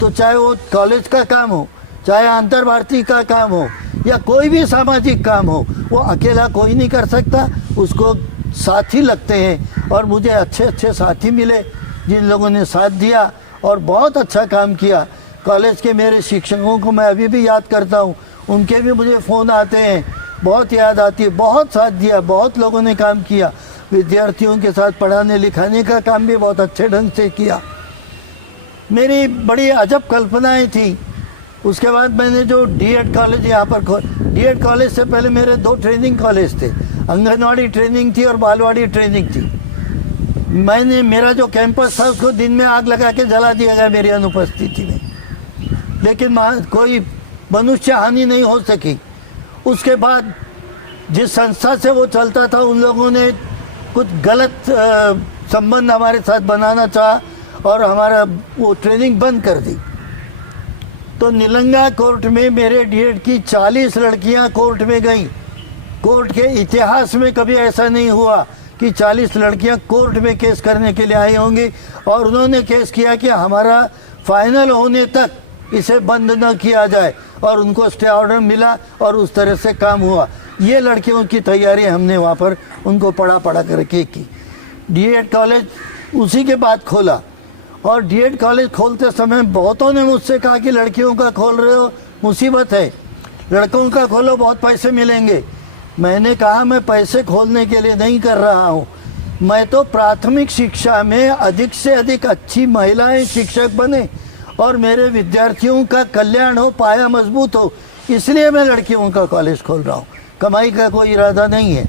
तो चाहे वो कॉलेज का काम हो, चाहे अंतर भारतीय का काम हो, या कोई भी सामाजिक काम हो, वो अकेला कोई नहीं कर सकता, उसको साथी लगते हैं। और मुझे अच्छे अच्छे साथी मिले जिन लोगों ने साथ दिया और बहुत अच्छा काम किया। कॉलेज के मेरे शिक्षकों को मैं अभी भी याद करता हूँ, उनके भी मुझे फ़ोन आते हैं, बहुत याद आती है। बहुत साथ दिया, बहुत लोगों ने काम किया, विद्यार्थियों के साथ पढ़ाने लिखाने का काम भी बहुत अच्छे ढंग से किया। मेरी बड़ी अजब कल्पनाएं थी। उसके बाद मैंने जो डीएड कॉलेज यहाँ पर डीएड कॉलेज से पहले मेरे 2 ट्रेनिंग कॉलेज थे, आंगनवाड़ी ट्रेनिंग थी और बालवाड़ी ट्रेनिंग थी। मेरा जो कैंपस था उसको दिन में आग लगा के जला दिया गया मेरी अनुपस्थिति में, लेकिन कोई मनुष्य हानि नहीं हो सकी। उसके बाद जिस संस्था से वो चलता था, उन लोगों ने कुछ गलत संबंध हमारे साथ बनाना चाहा और हमारा वो ट्रेनिंग बंद कर दी। तो निलंगा कोर्ट में मेरे डीएड की 40 लड़कियां कोर्ट में गईं। कोर्ट के इतिहास में कभी ऐसा नहीं हुआ कि 40 लड़कियां कोर्ट में केस करने के लिए आई होंगी, और उन्होंने केस किया कि हमारा फाइनल होने तक इसे बंद न किया जाए, और उनको स्टे ऑर्डर मिला और उस तरह से काम हुआ। ये लड़कियों की तैयारी हमने वहाँ पर उनको पढ़ा करके की। डीएड कॉलेज उसी के बाद खोला, और डीएड कॉलेज खोलते समय बहुतों ने मुझसे कहा कि लड़कियों का खोल रहे हो, मुसीबत है, लड़कों का खोलो बहुत पैसे मिलेंगे। मैंने कहा मैं पैसे खोलने के लिए नहीं कर रहा हूँ, मैं तो प्राथमिक शिक्षा में अधिक से अधिक अच्छी महिलाएं शिक्षक बने और मेरे विद्यार्थियों का कल्याण हो, पाया मजबूत हो, इसलिए मैं लड़कियों का कॉलेज खोल रहा हूँ। कमाई का कोई इरादा नहीं है।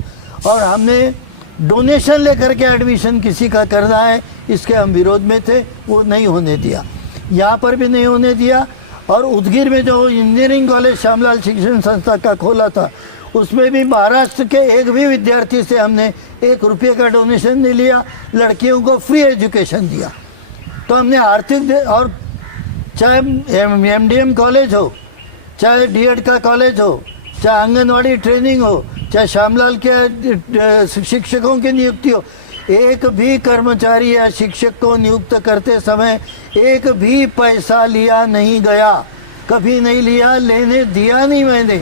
और हमने डोनेशन लेकर के एडमिशन किसी का करना है, इसके हम विरोध में थे, वो नहीं होने दिया, यहाँ पर भी नहीं होने दिया। और उदगीर में जो इंजीनियरिंग कॉलेज श्यामलाल शिक्षण संस्था का खोला था, उसमें भी महाराष्ट्र के एक भी विद्यार्थी से हमने 1 रुपये का डोनेशन नहीं लिया, लड़कियों को फ्री एजुकेशन दिया। तो हमने आर्थिक और चाहे MDM कॉलेज हो, चाहे DED का कॉलेज हो, चाहे आंगनवाड़ी ट्रेनिंग हो, चाहे श्यामलाल के शिक्षकों की नियुक्ति हो, एक भी कर्मचारी या शिक्षक को नियुक्त करते समय एक भी पैसा लिया नहीं गया, कभी नहीं लिया, लेने दिया नहीं मैंने।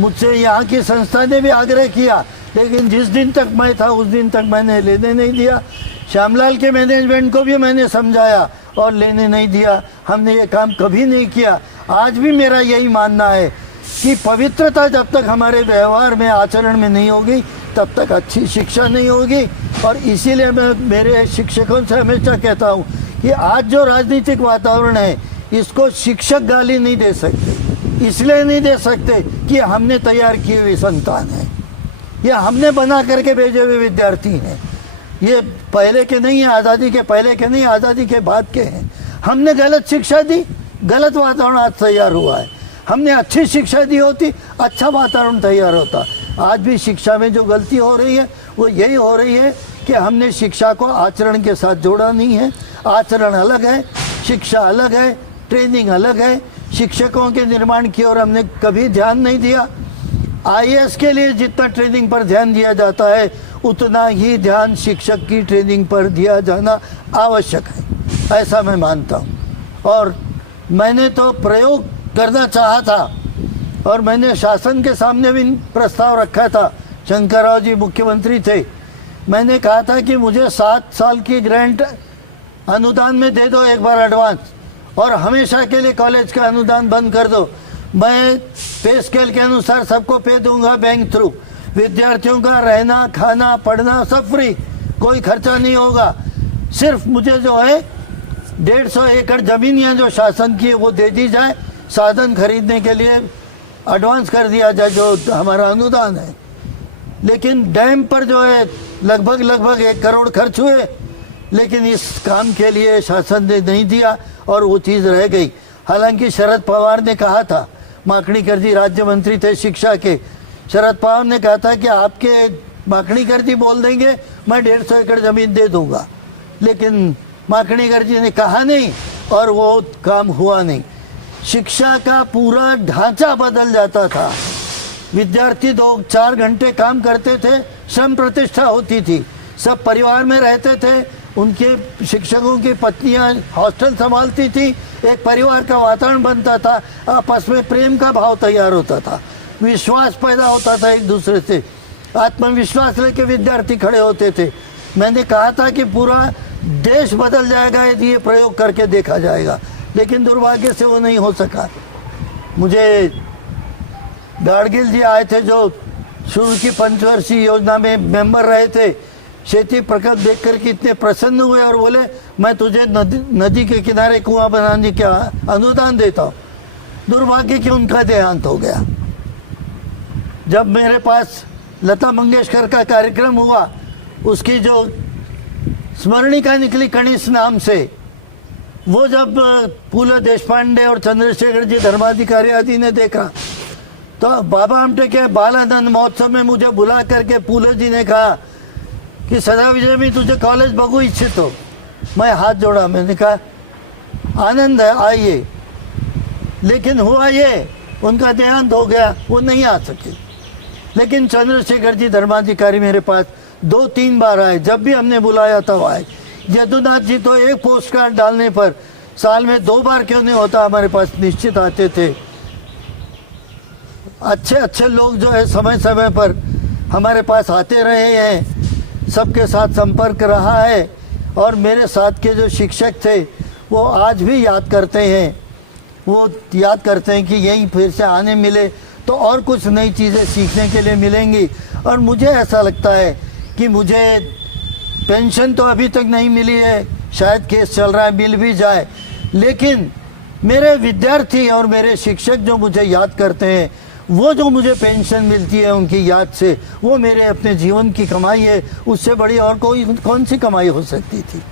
मुझसे यहाँ की संस्था ने भी आग्रह किया, लेकिन जिस दिन तक मैं था उस दिन तक मैंने लेने नहीं दिया। श्यामलाल के मैनेजमेंट को भी मैंने समझाया और लेने नहीं दिया। हमने ये काम कभी नहीं किया। आज भी मेरा यही मानना है कि पवित्रता जब तक हमारे व्यवहार में, आचरण में नहीं होगी, तब तक अच्छी शिक्षा नहीं होगी। और इसीलिए मैं मेरे शिक्षकों से हमेशा कहता हूँ कि आज जो राजनीतिक वातावरण है, इसको शिक्षक गाली नहीं दे सकते। इसलिए नहीं दे सकते कि हमने तैयार की हुई संतान है, या हमने बना करके भेजे हुए विद्यार्थी हैं। ये पहले के नहीं है, आज़ादी के पहले के नहीं, आज़ादी के बाद के हैं। हमने गलत शिक्षा दी, गलत वातावरण आज तैयार हुआ है। हमने अच्छी शिक्षा दी होती, अच्छा वातावरण तैयार होता। आज भी शिक्षा में जो गलती हो रही है वो यही हो रही है कि हमने शिक्षा को आचरण के साथ जोड़ा नहीं है। आचरण अलग है, शिक्षा अलग है, ट्रेनिंग अलग है। शिक्षकों के निर्माण की ओर हमने कभी ध्यान नहीं दिया। IAS के लिए जितना ट्रेनिंग पर ध्यान दिया जाता है, उतना ही ध्यान शिक्षक की ट्रेनिंग पर दिया जाना आवश्यक है, ऐसा मैं मानता हूँ। और मैंने तो प्रयोग करना चाहा था और मैंने शासन के सामने भी प्रस्ताव रखा था। शंकरराव जी मुख्यमंत्री थे, मैंने कहा था कि मुझे 7 साल की ग्रांट अनुदान में दे दो एक बार एडवांस, और हमेशा के लिए कॉलेज का अनुदान बंद कर दो। मैं पे स्केल के अनुसार सबको पे दूंगा बैंक थ्रू। विद्यार्थियों का रहना, खाना, पढ़ना सब फ्री, कोई खर्चा नहीं होगा। सिर्फ मुझे जो है 150 एकड़ ज़मीन या जो शासन की है वो दे दी जाए, साधन खरीदने के लिए एडवांस कर दिया जाए जो हमारा अनुदान है। लेकिन डैम पर जो है लगभग 1 करोड़ खर्च हुए, लेकिन इस काम के लिए शासन ने नहीं दिया और वो चीज़ रह गई। हालांकि शरद पवार ने कहा था, माखणीकर जी राज्य मंत्री थे शिक्षा के, शरद पवार ने कहा था कि आपके माखणीकर जी बोल देंगे मैं 150 एकड़ ज़मीन दे दूंगा, लेकिन माखणीकर जी ने कहा नहीं और वो काम हुआ नहीं। शिक्षा का पूरा ढांचा बदल जाता था। विद्यार्थी 2-4 घंटे काम करते थे, श्रम प्रतिष्ठा होती थी, सब परिवार में रहते थे, उनके शिक्षकों की पत्नियां हॉस्टल संभालती थी, एक परिवार का वातावरण बनता था, आपस में प्रेम का भाव तैयार होता था, विश्वास पैदा होता था एक दूसरे से, आत्मविश्वास लेके विद्यार्थी खड़े होते थे। मैंने कहा था कि पूरा देश बदल जाएगा यदि ये प्रयोग करके देखा जाएगा, लेकिन दुर्भाग्य से वो नहीं हो सका। मुझे गाडगिल जी आए थे जो शुरू की पंचवर्षीय योजना में मेंबर रहे थे, खेती प्रकल्प देख कर के इतने प्रसन्न हुए और बोले मैं तुझे नदी के किनारे कुआं बनाने का अनुदान देता हूँ। दुर्भाग्य कि उनका देहांत हो गया। जब मेरे पास लता मंगेशकर का कार्यक्रम हुआ, उसकी जो स्मरणिका निकली कणिस नाम से, वो जब फूले देशपांडे और चंद्रशेखर जी धर्माधिकारी आदि ने देखा, तो बाबा आमटे के बालानंद महोत्सव में मुझे बुला करके फूले जी ने कहा कि सदा विजय में तुझे कॉलेज बघू इच्छित हो। मैं हाथ जोड़ा, मैंने कहा आनंद है आइए, लेकिन हुआ ये उनका देहांत हो गया, वो नहीं आ सके। लेकिन चंद्रशेखर जी धर्माधिकारी मेरे पास 2-3 बार आए, जब भी हमने बुलाया तब आए। यदुनाथ जी तो एक पोस्ट कार्ड डालने पर साल में 2 बार क्यों नहीं होता, हमारे पास निश्चित आते थे। अच्छे लोग जो है समय समय पर हमारे पास आते रहे हैं, सबके साथ संपर्क रहा है। और मेरे साथ के जो शिक्षक थे वो आज भी याद करते हैं, वो याद करते हैं कि यहीं फिर से आने मिले तो और कुछ नई चीज़ें सीखने के लिए मिलेंगी। और मुझे ऐसा लगता है कि मुझे पेंशन तो अभी तक नहीं मिली है, शायद केस चल रहा है, मिल भी जाए, लेकिन मेरे विद्यार्थी और मेरे शिक्षक जो मुझे याद करते हैं, वो जो मुझे पेंशन मिलती है उनकी याद से, वो मेरे अपने जीवन की कमाई है। उससे बड़ी और कोई कौन सी कमाई हो सकती थी।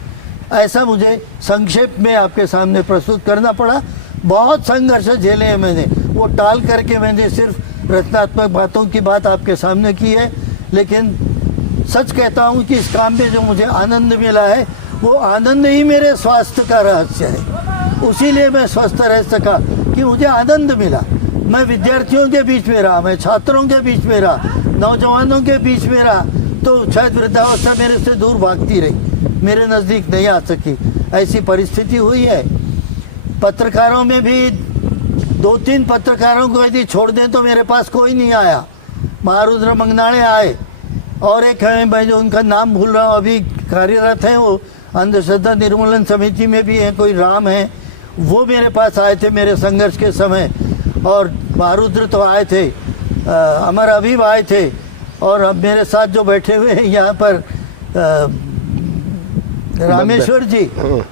ऐसा मुझे संक्षेप में आपके सामने प्रस्तुत करना पड़ा। बहुत संघर्ष झेले हैं मैंने, वो टाल करके मैंने सिर्फ रचनात्मक बातों की बात आपके सामने की है। लेकिन सच कहता हूँ कि इस काम में जो मुझे आनंद मिला है, वो आनंद ही मेरे स्वास्थ्य का रहस्य है। उसी लिए मैं स्वस्थ रह सका कि मुझे आनंद मिला। मैं विद्यार्थियों के बीच में रहा, मैं छात्रों के बीच में रहा, नौजवानों के बीच में रहा, तो शायद वृद्धावस्था मेरे से दूर भागती रही, मेरे नज़दीक नहीं आ सकी। ऐसी परिस्थिति हुई है। पत्रकारों में भी 2-3 पत्रकारों को यदि छोड़ दें तो मेरे पास कोई नहीं आया। महारुद्र मंगनाड़े आए, और एक है, मैं जो उनका नाम भूल रहा हूँ, अभी कार्यरत हैं, वो अंधश्रद्धा निर्मूलन समिति में भी है, कोई राम है, वो मेरे पास आए थे मेरे संघर्ष के समय। और महारुद्र तो आए थे, अमर अभिव आए थे, और अब मेरे साथ जो बैठे हुए हैं यहाँ पर रामेश्वर जी,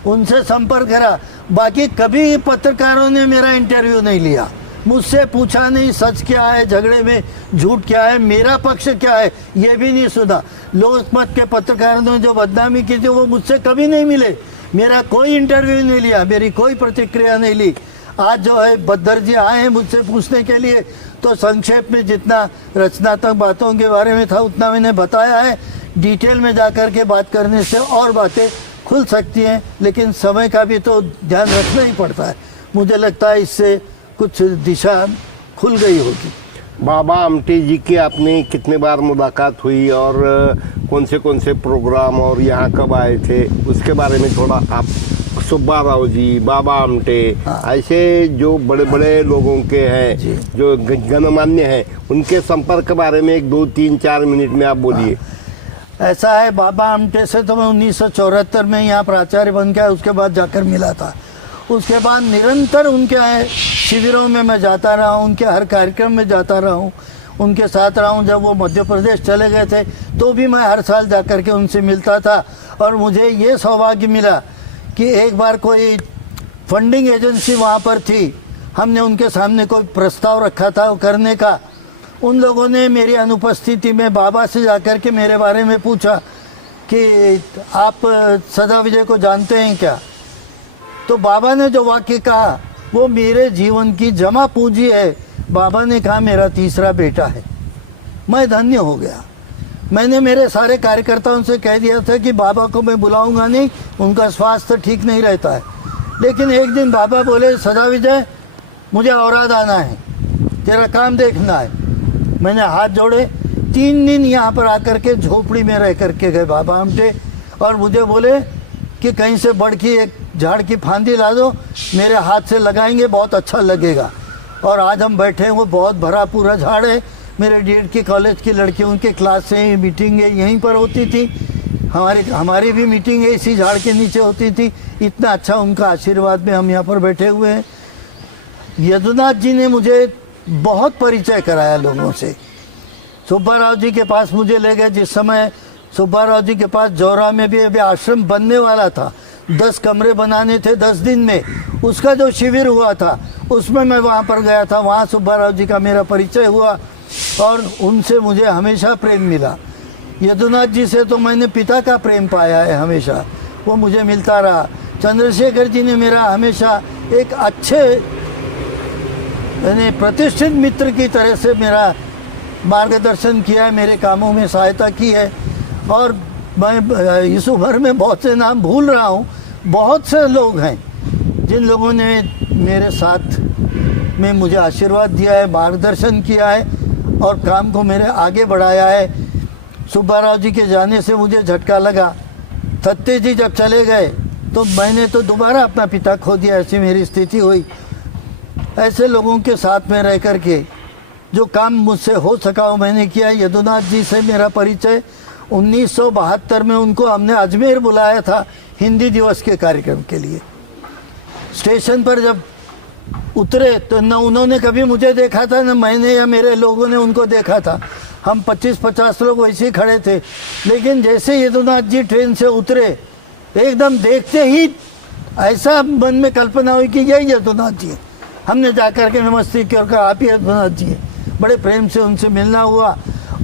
उनसे संपर्क करा। बाकी कभी पत्रकारों ने मेरा इंटरव्यू नहीं लिया, मुझसे पूछा नहीं सच क्या है, झगड़े में झूठ क्या है, मेरा पक्ष क्या है, ये भी नहीं सुना। लोकमत के पत्रकारों ने जो बदनामी की थी वो मुझसे कभी नहीं मिले, मेरा कोई इंटरव्यू नहीं लिया, मेरी कोई प्रतिक्रिया नहीं ली। आज जो है बद्दर जी आए हैं मुझसे पूछने के लिए, तो संक्षेप में जितना रचनात्मक बातों के बारे में था उतना मैंने बताया है। डिटेल में जा कर के बात करने से और बातें खुल सकती हैं, लेकिन समय का भी तो ध्यान रखना ही पड़ता है। मुझे लगता है इससे कुछ दिशा खुल गई होगी। बाबा आमटे जी की आपने कितने बार मुलाकात हुई, और कौन से प्रोग्राम, और यहाँ कब आए थे, उसके बारे में थोड़ा आप। सुब्बा राव जी, बाबा आमटे, ऐसे जो बड़े बड़े लोगों के हैं, जो गणमान्य हैं, उनके संपर्क के बारे में 1, 2, 3, 4 मिनट में आप बोलिए। ऐसा है, बाबा आमटे से तो मैं 1974 में यहाँ प्राचार्य बन गया, उसके बाद जाकर मिला था। उसके बाद निरंतर उनके शिविरों में मैं जाता रहा हूँ, उनके हर कार्यक्रम में जाता रहा हूँ, उनके साथ रहा हूँ। जब वो मध्य प्रदेश चले गए थे तो भी मैं हर साल जाकर के उनसे मिलता था। और मुझे ये सौभाग्य मिला कि एक बार कोई फंडिंग एजेंसी वहाँ पर थी, हमने उनके सामने कोई प्रस्ताव रखा था करने का। उन लोगों ने मेरी अनुपस्थिति में बाबा से जाकर के मेरे बारे में पूछा कि आप सदा विजय को जानते हैं क्या। तो बाबा ने जो वाक्य कहा वो मेरे जीवन की जमा पूंजी है। बाबा ने कहा मेरा तीसरा बेटा है। मैं धन्य हो गया। मैंने मेरे सारे कार्यकर्ताओं से कह दिया था कि बाबा को मैं बुलाऊंगा नहीं, उनका स्वास्थ्य ठीक नहीं रहता है। लेकिन एक दिन बाबा बोले, सदा विजय मुझे औराद आना है, तेरा काम देखना है। मैंने हाथ जोड़े, 3 दिन यहाँ पर आकर के झोपड़ी में रह करके गए बाबा आमटे, और मुझे बोले कि कहीं से बड़ की एक झाड़ की फांदी ला दो, मेरे हाथ से लगाएंगे, बहुत अच्छा लगेगा। और आज हम बैठे हैं, वो बहुत भरा पूरा झाड़ है। मेरे डीएड की कॉलेज की लड़कियों के क्लास से मीटिंग यहीं पर होती थी, हमारी भी मीटिंग इसी झाड़ के नीचे होती थी। इतना अच्छा उनका आशीर्वाद में हम यहाँ पर बैठे हुए हैं। यदुनाथ जी ने मुझे बहुत परिचय कराया लोगों से। सुब्बा राव जी के पास मुझे ले गए, जिस समय सुब्बा राव जी के पास जौरा में भी अभी आश्रम बनने वाला था, 10 कमरे बनाने थे 10 दिन में। उसका जो शिविर हुआ था उसमें मैं वहाँ पर गया था, वहाँ सुब्बा राव जी का मेरा परिचय हुआ और उनसे मुझे हमेशा प्रेम मिला। यदुनाथ जी से तो मैंने पिता का प्रेम पाया है, हमेशा वो मुझे मिलता रहा। चंद्रशेखर जी ने मेरा हमेशा एक अच्छे यानी प्रतिष्ठित मित्र की तरह से मेरा मार्गदर्शन किया है, मेरे कामों में सहायता की है। और मैं इस उम्र में बहुत से नाम भूल रहा हूँ। बहुत से लोग हैं जिन लोगों ने मेरे साथ में मुझे आशीर्वाद दिया है, मार्गदर्शन किया है और काम को मेरे आगे बढ़ाया है। सुब्बा राव जी के जाने से मुझे झटका लगा। थत्ते जी जब चले गए तो मैंने तो दोबारा अपना पिता खो दिया, ऐसी मेरी स्थिति हुई। ऐसे लोगों के साथ में रह कर के जो काम मुझसे हो सका वो मैंने किया। यदुनाथ जी से मेरा परिचय 1972 में, उनको हमने अजमेर बुलाया था हिंदी दिवस के कार्यक्रम के लिए। स्टेशन पर जब उतरे तो न उन्होंने कभी मुझे देखा था, न मैंने या मेरे लोगों ने उनको देखा था। हम 25-50 लोग वैसे ही खड़े थे। लेकिन जैसे यदुनाथ जी ट्रेन से उतरे, एकदम देखते ही ऐसा मन में कल्पना हुई कि यही यदुनाथ जी है। हमने जाकर के नमस्ते किया और कहा आप ही यदुनाथ जी हैं। बड़े प्रेम से उनसे मिलना हुआ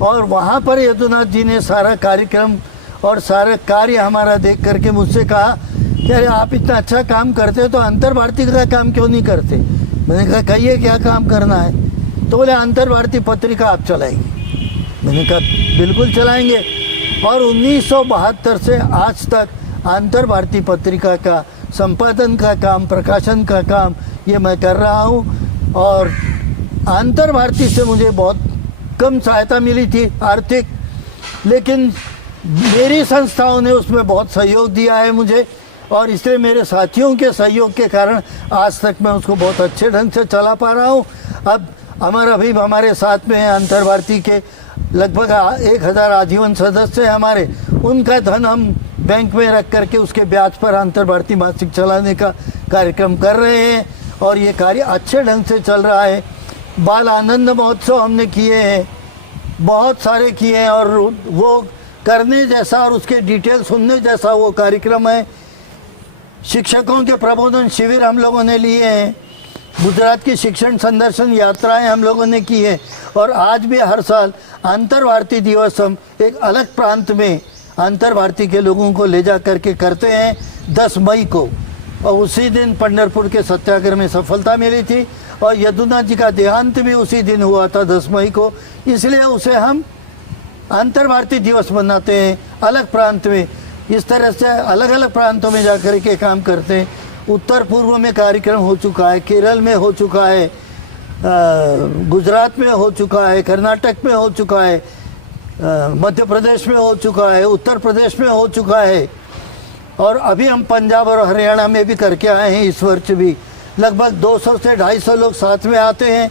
और वहाँ पर यदुनाथ जी ने सारा कार्यक्रम और सारा कार्य हमारा देख करके मुझसे कहा कि अरे आप इतना अच्छा काम करते हो तो अंतर भारती का काम क्यों नहीं करते। मैंने कहा कहिए क्या काम करना है। तो बोले अंतर भारती पत्रिका आप चलाएंगे। मैंने कहा बिल्कुल चलाएंगे। और 1972 से आज तक अंतर भारती पत्रिका का संपादन का काम, प्रकाशन का काम ये मैं कर रहा हूँ। और अंतर भारती से मुझे बहुत कम सहायता मिली थी आर्थिक, लेकिन मेरी संस्थाओं ने उसमें बहुत सहयोग दिया है मुझे। और इसलिए मेरे साथियों के सहयोग के कारण आज तक मैं उसको बहुत अच्छे ढंग से चला पा रहा हूँ। अब अमर अभी हमारे साथ में है, अंतर भारती के लगभग 1000 आजीवन सदस्य हैं हमारे। उनका धन हम बैंक में रख करके उसके ब्याज पर अंतर भारती मासिक चलाने का कार्यक्रम कर रहे हैं और ये कार्य अच्छे ढंग से चल रहा है। बाल आनंद महोत्सव हमने किए हैं, बहुत सारे किए हैं और वो करने जैसा और उसके डिटेल सुनने जैसा वो कार्यक्रम है। शिक्षकों के प्रबोधन शिविर हम लोगों ने लिए हैं, गुजरात की शिक्षण संदर्शन यात्राएं हम लोगों ने की है। और आज भी हर साल अंतर भारती दिवस हम एक अलग प्रांत में अंतर भारती के लोगों को ले जा करके करते हैं 10 मई को। और उसी दिन पंढरपुर के सत्याग्रह में सफलता मिली थी और यदुनाथ जी का देहांत भी उसी दिन हुआ था 10 मई को। इसलिए उसे हम अंतर भारती दिवस मनाते हैं अलग प्रांत में। इस तरह से अलग अलग प्रांतों में जाकर के काम करते हैं। उत्तर पूर्व में कार्यक्रम हो चुका है, केरल में हो चुका है, गुजरात में हो चुका है, कर्नाटक में हो चुका है, मध्य प्रदेश में हो चुका है, उत्तर प्रदेश में हो चुका है और अभी हम पंजाब और हरियाणा में भी करके आए हैं। इस वर्ष भी लगभग 200 से 250 लोग साथ में आते हैं।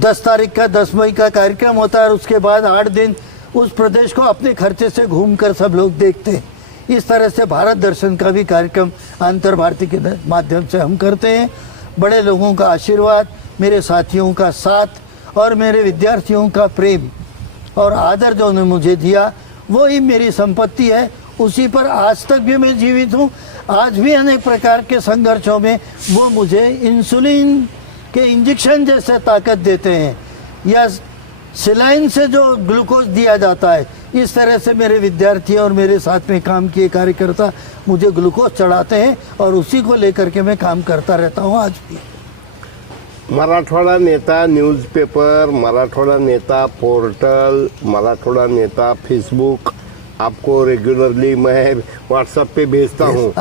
10 तारीख का 10 मई का कार्यक्रम होता है और उसके बाद 8 दिन उस प्रदेश को अपने खर्चे से घूमकर सब लोग देखते हैं। इस तरह से भारत दर्शन का भी कार्यक्रम अंतर भारती के माध्यम से हम करते हैं। बड़े लोगों का आशीर्वाद, मेरे साथियों का साथ और मेरे विद्यार्थियों का प्रेम और आदर जो उन्होंने मुझे दिया वो ही मेरी संपत्ति है। उसी पर आज तक भी मैं जीवित हूँ। आज भी अनेक प्रकार के संघर्षों में वो मुझे इंसुलिन के इंजेक्शन जैसे ताकत देते हैं या सिलाइन से जो ग्लूकोज दिया जाता है, इस तरह से मेरे विद्यार्थी और मेरे साथ में काम किए कार्यकर्ता मुझे ग्लूकोज चढ़ाते हैं और उसी को लेकर के मैं काम करता रहता हूँ आज भी। मराठवाडा नेता न्यूज़पेपर, मराठवाडा नेता पोर्टल, मराठवाडा नेता फेसबुक आपको रेगुलरली मैं व्हाट्सएप पे भेजता हूँ।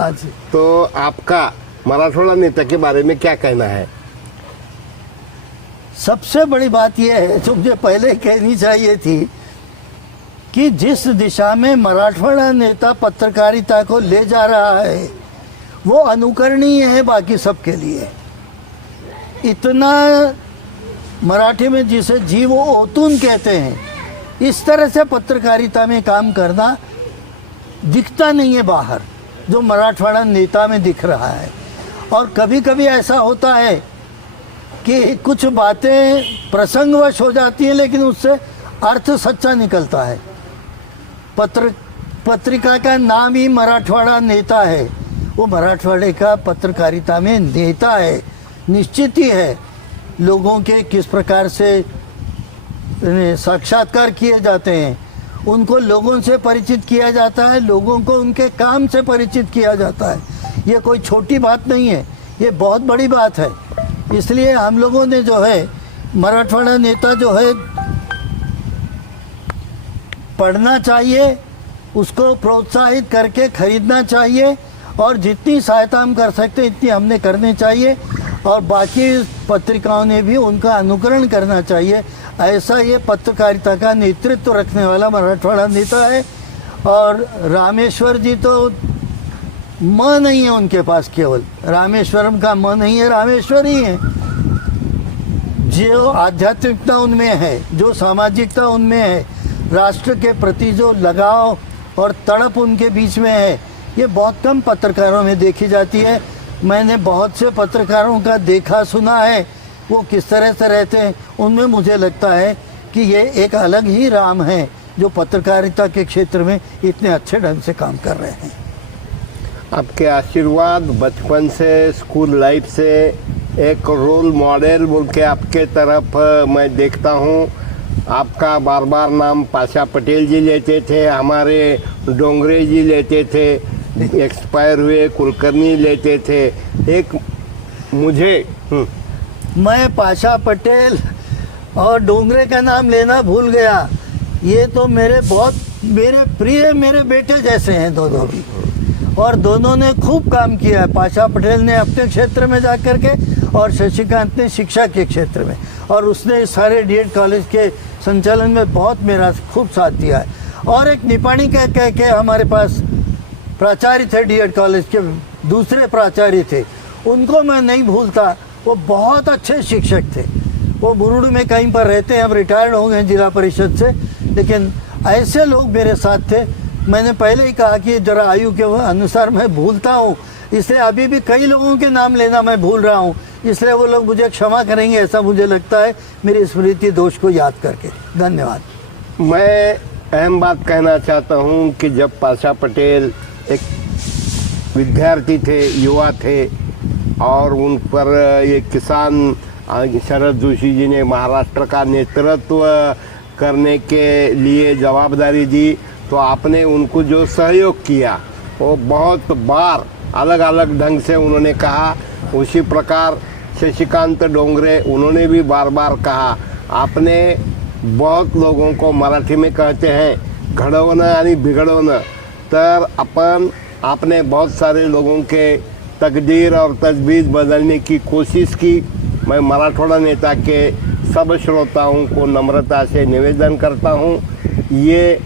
तो आपका मराठवाड़ा नेता के बारे में क्या कहना है? सबसे बड़ी बात यह है जो मुझे पहले कहनी चाहिए थी कि जिस दिशा में मराठवाड़ा नेता पत्रकारिता को ले जा रहा है वो अनुकरणीय है बाकी सबके लिए। इतना मराठी में जिसे जीव ओतून कहते हैं, इस तरह से पत्रकारिता में काम करना दिखता नहीं है बाहर, जो मराठवाड़ा नेता में दिख रहा है। और कभी कभी ऐसा होता है कि कुछ बातें प्रसंगवश हो जाती हैं लेकिन उससे अर्थ सच्चा निकलता है। पत्रिका का नाम ही मराठवाड़ा नेता है, वो मराठवाड़े का पत्रकारिता में नेता है, निश्चित ही है। लोगों के किस प्रकार से साक्षात्कार किए जाते हैं, उनको लोगों से परिचित किया जाता है, लोगों को उनके काम से परिचित किया जाता है। ये कोई छोटी बात नहीं है, ये बहुत बड़ी बात है। इसलिए हम लोगों ने जो है मराठवाड़ा नेता जो है पढ़ना चाहिए, उसको प्रोत्साहित करके खरीदना चाहिए और जितनी सहायता हम कर सकते हैं इतनी हमने करनी चाहिए और बाकी पत्रिकाओं ने भी उनका अनुकरण करना चाहिए। ऐसा ये पत्रकारिता का नेतृत्व रखने वाला मराठवाड़ा नेता है। और रामेश्वर जी तो म नहीं है उनके पास, केवल रामेश्वरम का म नहीं है, रामेश्वर ही है। जो आध्यात्मिकता उनमें है, जो सामाजिकता उनमें है, राष्ट्र के प्रति जो लगाव और तड़प उनके बीच में है, ये बहुत कम पत्रकारों में देखी जाती है। मैंने बहुत से पत्रकारों का देखा सुना है, वो किस तरह से रहते हैं। उनमें मुझे लगता है कि ये एक अलग ही राम है जो पत्रकारिता के क्षेत्र में इतने अच्छे ढंग से काम कर रहे हैं। आपके आशीर्वाद बचपन से, स्कूल लाइफ से एक रोल मॉडल बोल के आपके तरफ मैं देखता हूँ। आपका बार बार नाम पाशा पटेल जी लेते थे, हमारे डोंगरे जी लेते थे, एक्सपायर हुए कुलकर्णी लेते थे। एक मुझे मैं पाशा पटेल और डोंगरे का नाम लेना भूल गया। ये तो मेरे प्रिय मेरे बेटे जैसे हैं दोनों भी, और दोनों ने खूब काम किया है। पाशा पटेल ने अपने क्षेत्र में जा कर के और शशिकांत ने शिक्षा के क्षेत्र में, और उसने सारे डीएड कॉलेज के संचालन में बहुत मेरा खूब साथ दिया है। और एक निपाणी कह के हमारे पास प्राचार्य थे डीएड कॉलेज के, दूसरे प्राचार्य थे, उनको मैं नहीं भूलता। वो बहुत अच्छे शिक्षक थे। वो मुरुड में कहीं पर रहते हैं, अब रिटायर्ड हो गए जिला परिषद से, लेकिन ऐसे लोग मेरे साथ थे। मैंने पहले ही कहा कि जरा आयु के अनुसार मैं भूलता हूँ, इसलिए अभी भी कई लोगों के नाम लेना मैं भूल रहा हूँ, इसलिए वो लोग मुझे क्षमा करेंगे, ऐसा मुझे लगता है, मेरी स्मृति दोष को याद करके। धन्यवाद। मैं अहम बात कहना चाहता हूँ कि जब पाशा पटेल एक विद्यार्थी थे, युवा थे, और उन पर ये किसान शरद जोशी जी ने महाराष्ट्र का नेतृत्व करने के लिए जवाबदारी दी, तो आपने उनको जो सहयोग किया वो बहुत बार अलग अलग ढंग से उन्होंने कहा। उसी प्रकार शशिकांत डोंगरे, उन्होंने भी बार बार कहा। आपने बहुत लोगों को, मराठी में कहते हैं घडवणं आणि बिघडवणं, तर आपने बहुत सारे लोगों के तकदीर और तजवीज़ बदलने की कोशिश की। मैं मराठवाड़ा नेता के सब श्रोताओं को नम्रता से निवेदन करता हूँ, ये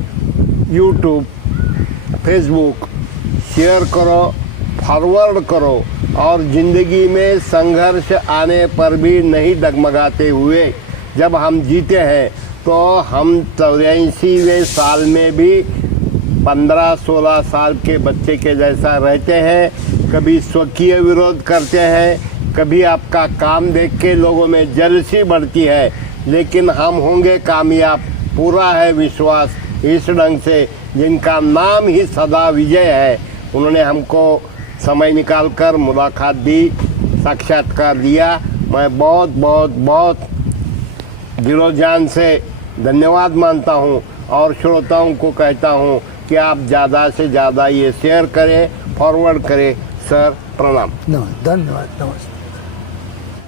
यूट्यूब, फेसबुक शेयर करो, फॉरवर्ड करो, और ज़िंदगी में संघर्ष आने पर भी नहीं डगमगाते हुए जब हम जीते हैं, तो हम 84वें साल में भी 15-16 साल के बच्चे के जैसा रहते हैं। कभी स्वकीय विरोध करते हैं, कभी आपका काम देख के लोगों में जलसी बढ़ती है, लेकिन हम होंगे कामयाब, पूरा है विश्वास। इस ढंग से जिनका नाम ही सदा विजय है, उन्होंने हमको समय निकालकर मुलाकात दी, साक्षात्कार दिया। मैं बहुत बहुत बहुत दिलो जान से धन्यवाद मानता हूँ, और श्रोताओं को कहता हूँ कि आप ज़्यादा से ज़्यादा ये शेयर करें, फॉरवर्ड करें। सर प्रणाम। धन्यवाद, नमस्ते।